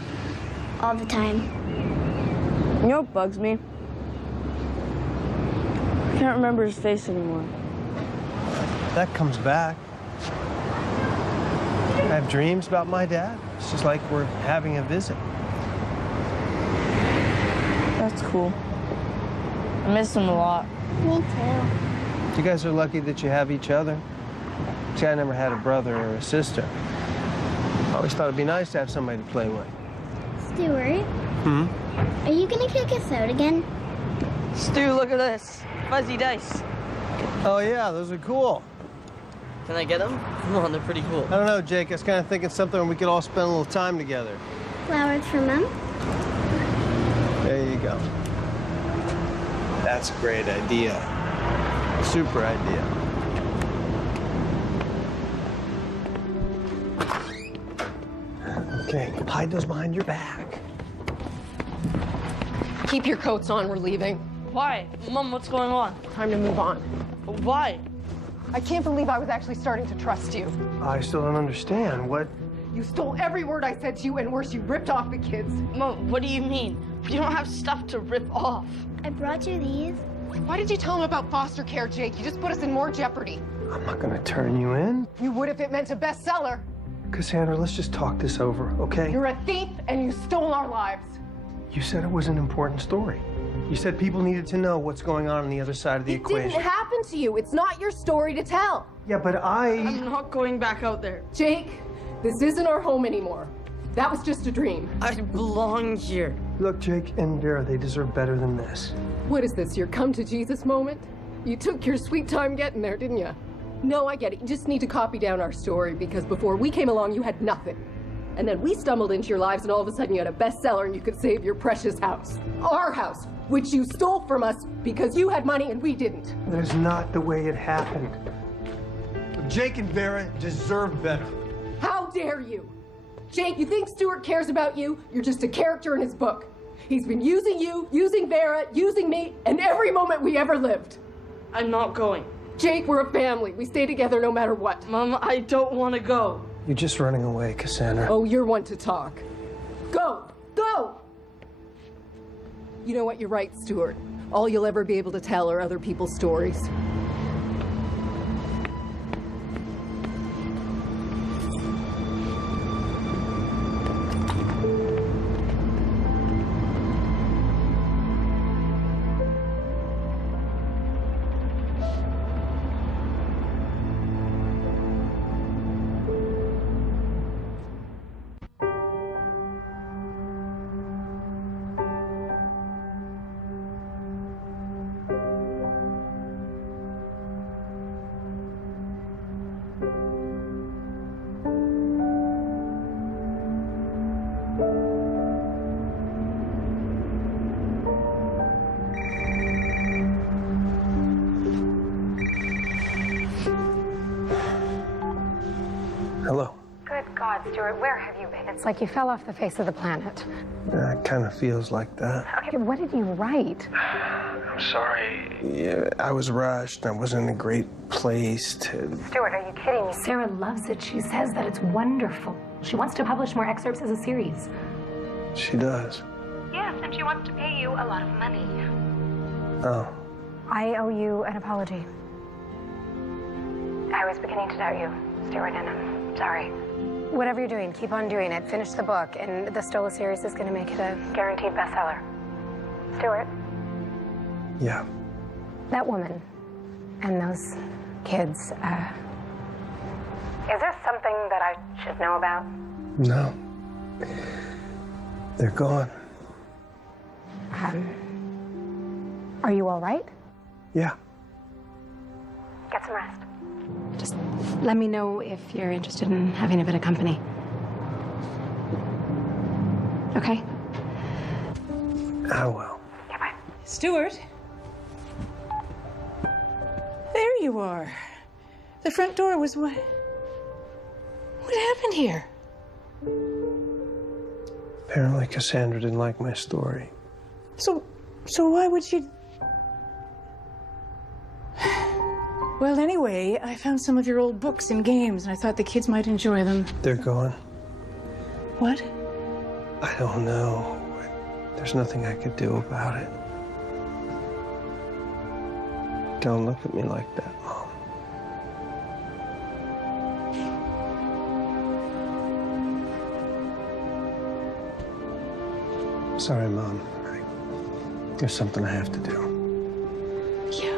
All the time. You know what bugs me? I can't remember his face anymore. That comes back. I have dreams about my dad. It's just like we're having a visit. That's cool. I miss him a lot. Me too. You guys are lucky that you have each other. See, I never had a brother or a sister. I always thought it'd be nice to have somebody to play with. Stuart, are you gonna kick us out again? Stu, look at this. Fuzzy dice. Oh, yeah, those are cool. Can I get them? Come on, they're pretty cool. I don't know, Jake. I was kind of thinking something where we could all spend a little time together. Flowers for Mom? There you go. That's a great idea. Super idea. Okay, hide those behind your back. Keep your coats on, we're leaving. Why? Mom, what's going on? Time to move on. Why? I can't believe I was actually starting to trust you. I still don't understand. What? You stole every word I said to you, and worse, you ripped off the kids. Mom, what do you mean? You don't have stuff to rip off. I brought you these. Why did you tell him about foster care, Jake? You just put us in more jeopardy. I'm not gonna turn you in. You would if it meant a bestseller. Cassandra, let's just talk this over, okay? You're a thief, and you stole our lives. You said it was an important story. You said people needed to know what's going on the other side of the equation. It didn't happen to you. It's not your story to tell. Yeah, but I'm not going back out there. Jake, this isn't our home anymore. That was just a dream. I belong here. Look, Jake and Vera, they deserve better than this. What is this, your come to Jesus moment? You took your sweet time getting there, didn't you? No, I get it. You just need to copy down our story because before we came along, you had nothing. And then we stumbled into your lives and all of a sudden you had a bestseller and you could save your precious house. Our house, which you stole from us because you had money and we didn't. That is not the way it happened. Jake and Vera deserve better. How dare you? Jake, you think Stuart cares about you? You're just a character in his book. He's been using you, using Vera, using me, and every moment we ever lived. I'm not going. Jake, we're a family. We stay together no matter what. Mom, I don't want to go. You're just running away, Cassandra. Oh, you're one to talk. Go! Go! You know what? You're right, Stuart. All you'll ever be able to tell are other people's stories. Hello. Good God, Stuart, where have you been? It's like you fell off the face of the planet. It kind of feels like that. Okay, what did you write? I'm sorry. Yeah, I was rushed. I wasn't in a great place to... Stuart, are you kidding me? Sarah loves it. She says that it's wonderful. She wants to publish more excerpts as a series. She does. Yes, and she wants to pay you a lot of money. Oh. I owe you an apology. I was beginning to doubt you, Stuart, and I'm sorry. Whatever you're doing, keep on doing it. Finish the book, and the Stola series is going to make it a guaranteed bestseller. Stuart? Yeah. That woman and those kids, is there something that I should know about? No. They're gone. Are you all right? Yeah. Get some rest. Just let me know if you're interested in having a bit of company. Okay? I will. Yeah, bye. Stuart? There you are. The front door was what? What happened here? Apparently Cassandra didn't like my story. So why would she... Well, anyway, I found some of your old books and games, and I thought the kids might enjoy them. They're gone. What? I don't know. There's nothing I could do about it. Don't look at me like that, Mom. Sorry, Mom. There's something I have to do. Yeah.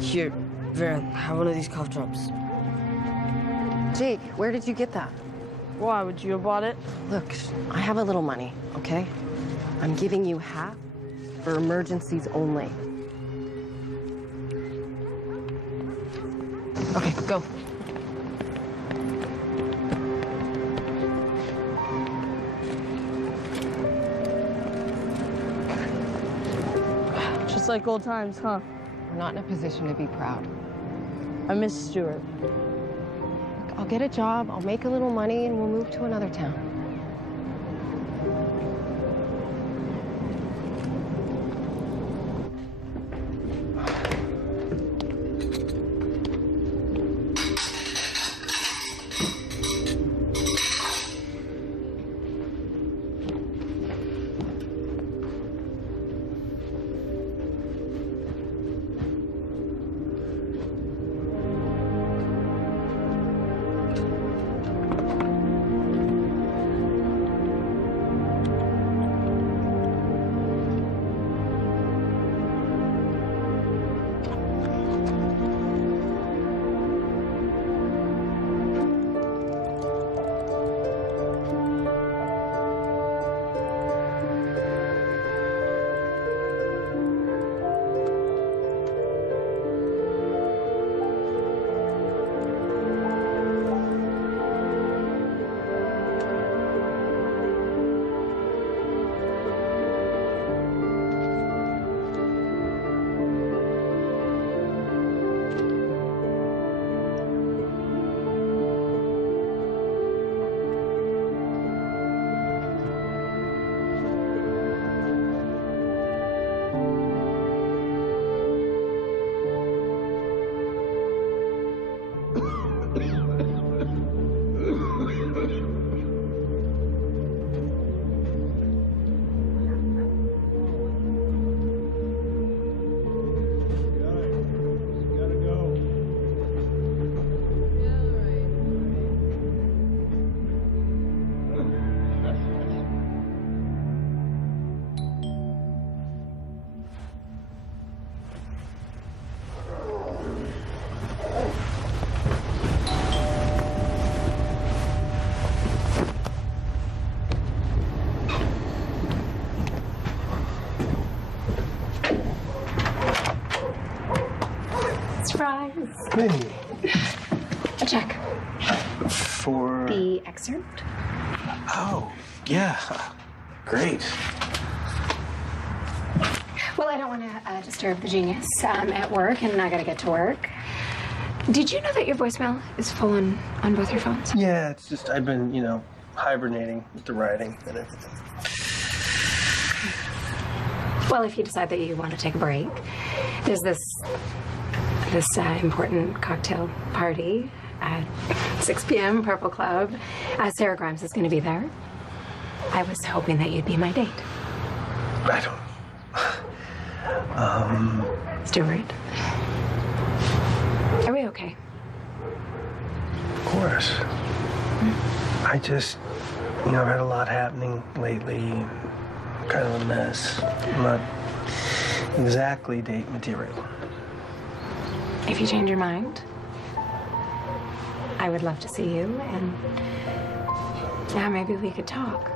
Here, Vera, have one of these cough drops. Jake, where did you get that? Why, would you have bought it? Look, I have a little money, okay? I'm giving you half for emergencies only. Okay, go. Just like old times, huh? We're not in a position to be proud. I miss Stuart. I'll get a job, I'll make a little money, and we'll move to another town. Hey. A check. For... The excerpt. Oh, yeah. Great. Well, I don't want to disturb the genius. I'm at work and I gotta get to work. Did you know that your voicemail is full on both your phones? Yeah, it's just I've been, hibernating with the writing and everything. Well, if you decide that you want to take a break, there's this important cocktail party at 6 p.m. Purple Club. Sarah Grimes is going to be there. I was hoping that you'd be my date. I don't... Stuart, are we okay? Of course. I just, I've had a lot happening lately. Kind of a mess. I'm not exactly date material. If you change your mind, I would love to see you, and yeah, maybe we could talk.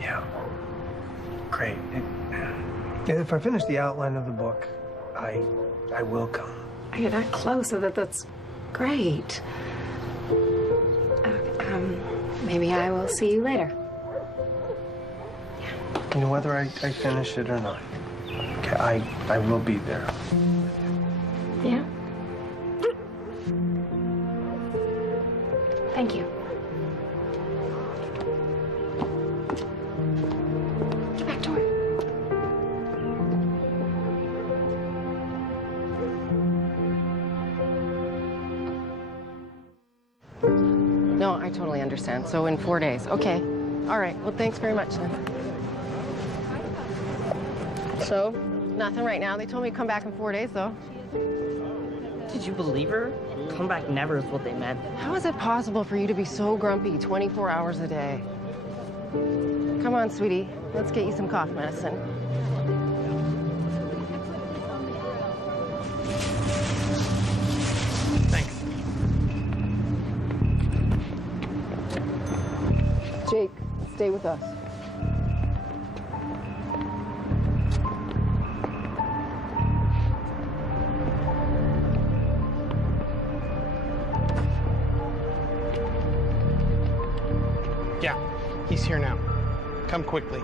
Yeah. Great. If I finish the outline of the book, I will come. You're that close, so that's great. Maybe I will see you later. Whether I finish it or not. Okay, I will be there. Yeah? Thank you. Get back to it. No, I totally understand. So in 4 days. Okay. All right. Well, thanks very much then. So, nothing right now. They told me to come back in 4 days, though. Did you believe her? Come back never is what they meant. How is it possible for you to be so grumpy 24 hours a day? Come on, sweetie. Let's get you some cough medicine. Thanks. Jake, stay with us. Yeah, he's here now. Come quickly.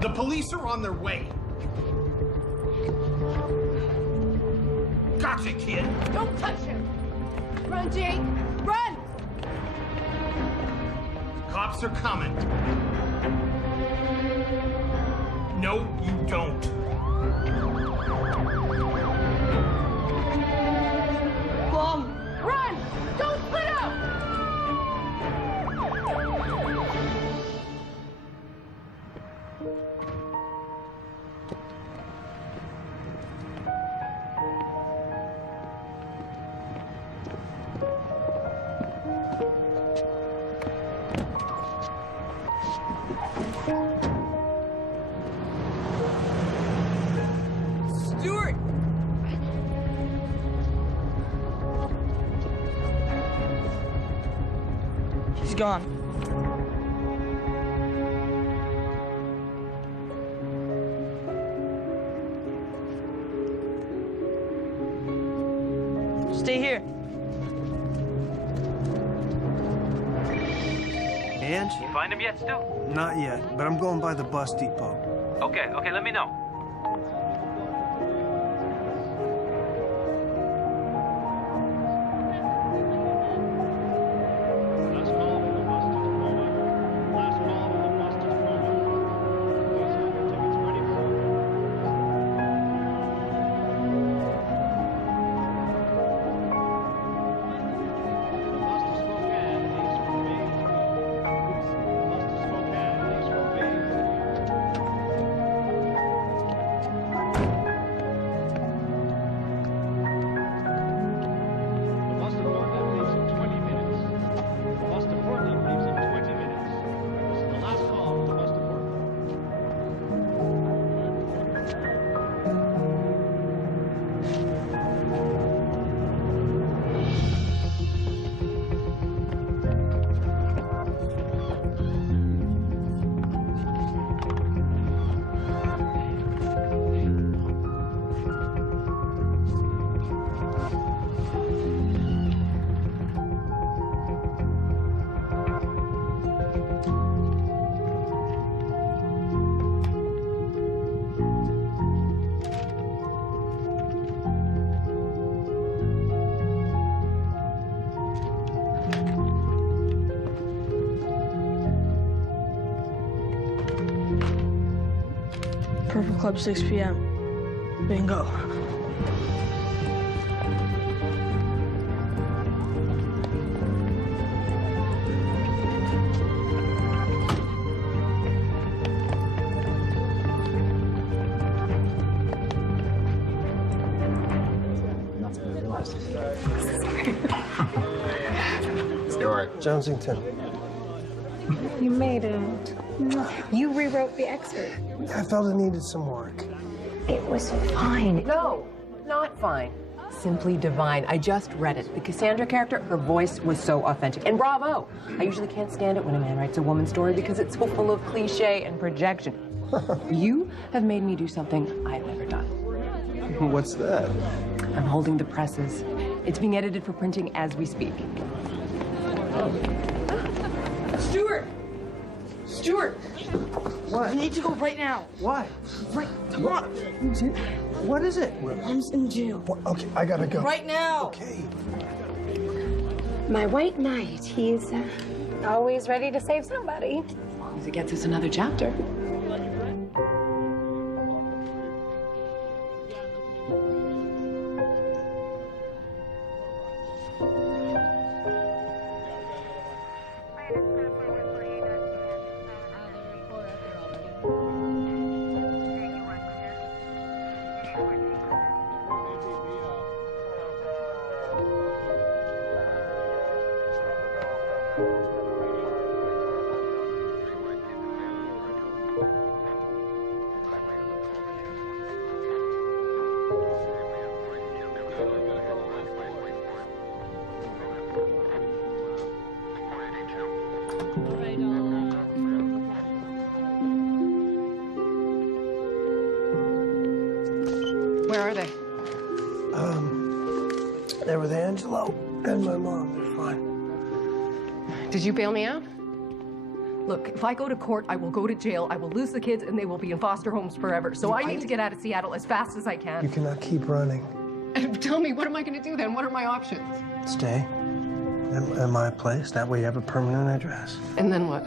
The police are on their way. Gotcha, kid. Don't touch him! Run, Jake! Run! Cops are coming. No, you don't. Mom! Run! Don't split up! Stuart! She's gone. Stay here. And? You find him yet, Stu? Not yet, but I'm going by the bus depot. Okay, let me know. Purple Club, 6 p.m. Bingo. Jonesington. You made it. You rewrote the excerpt. I felt it needed some work. It was fine. No, not fine. Simply divine. I just read it. The Cassandra character, her voice was so authentic. And bravo! I usually can't stand it when a man writes a woman's story because it's so full of cliche and projection. You have made me do something I've never done. What's that? I'm holding the presses. It's being edited for printing as we speak. Stuart! Stuart! What? I need to go right now. Why? Right. Come on. What is it? I'm in jail. What? Okay, I gotta go. Right now. Okay. My white knight, he's always ready to save somebody. As long as it gets us another chapter. Where are they? They're with Angelo and my mom. They're fine. Did you bail me out? Look, if I go to court, I will go to jail, I will lose the kids, and they will be in foster homes forever. So I need to get out of Seattle as fast as I You can. cannot keep running. And tell me, what am I going to do then? What are my options? Stay in my place. That way you have a permanent address. And then what?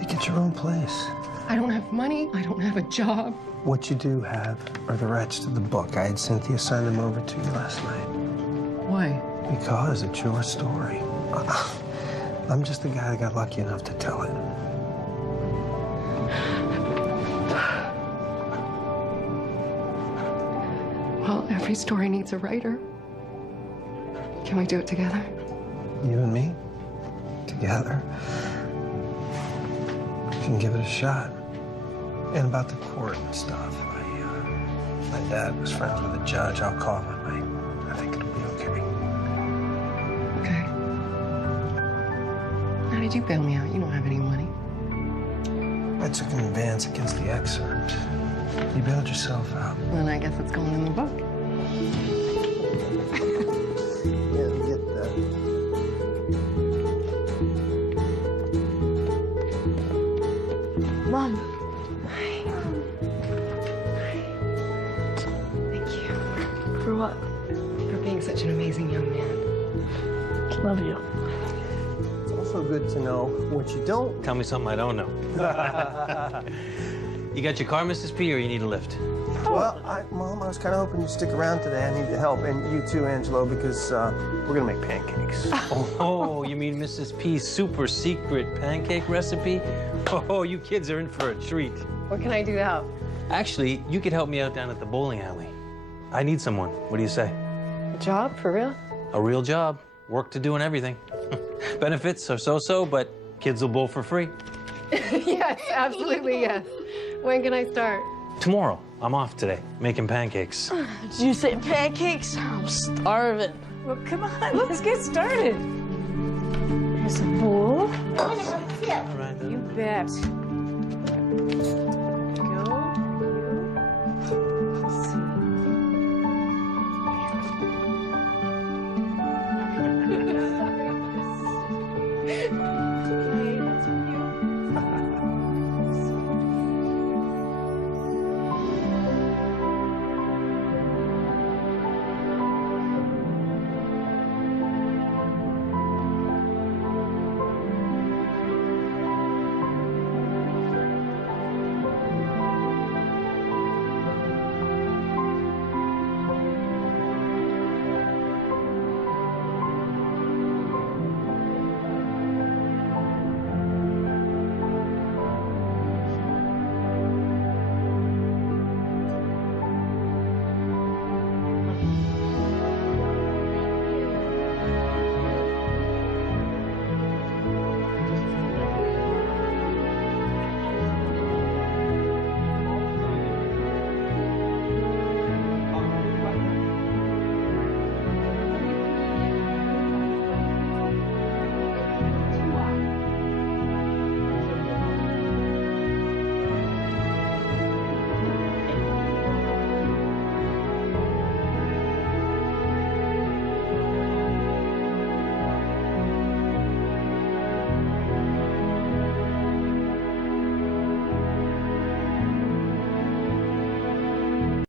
You get your own place. I don't have money. I don't have a job. What you do have are the rights to the book. I had Cynthia send them over to you last night. Why? Because it's your story. I'm just the guy that got lucky enough to tell it. Well, every story needs a writer. Can we do it together? You and me, together. We can give it a shot. And about the court and stuff, my dad was friends with the judge. I'll call him. I think it'll be okay. Okay. How did you bail me out? You don't have any money. I took an advance against the excerpt. You bailed yourself out. Then I guess it's going in the book. Yeah, get that. Mom. Thank you. For what? For being such an amazing young man. Love you. It's also good to know what you don't. Tell me something I don't know. You got your car, Mrs. P, or you need a lift? Well, Mom, I was kind of hoping you'd stick around today. I need the help, and you too, Angelo, because we're gonna make pancakes. Oh, you mean Mrs. P's super secret pancake recipe? Oh, you kids are in for a treat. What can I do to help? Actually, you could help me out down at the bowling alley. I need someone. What do you say? A job, for real? A real job. Work to do and everything. Benefits are so-so, but kids will bowl for free. Yes, absolutely, yes. When can I start? Tomorrow. I'm off today, making pancakes. Did you say pancakes? I'm starving. Well, come on, let's get started. Here's a bowl. All right, then. You bet. Go.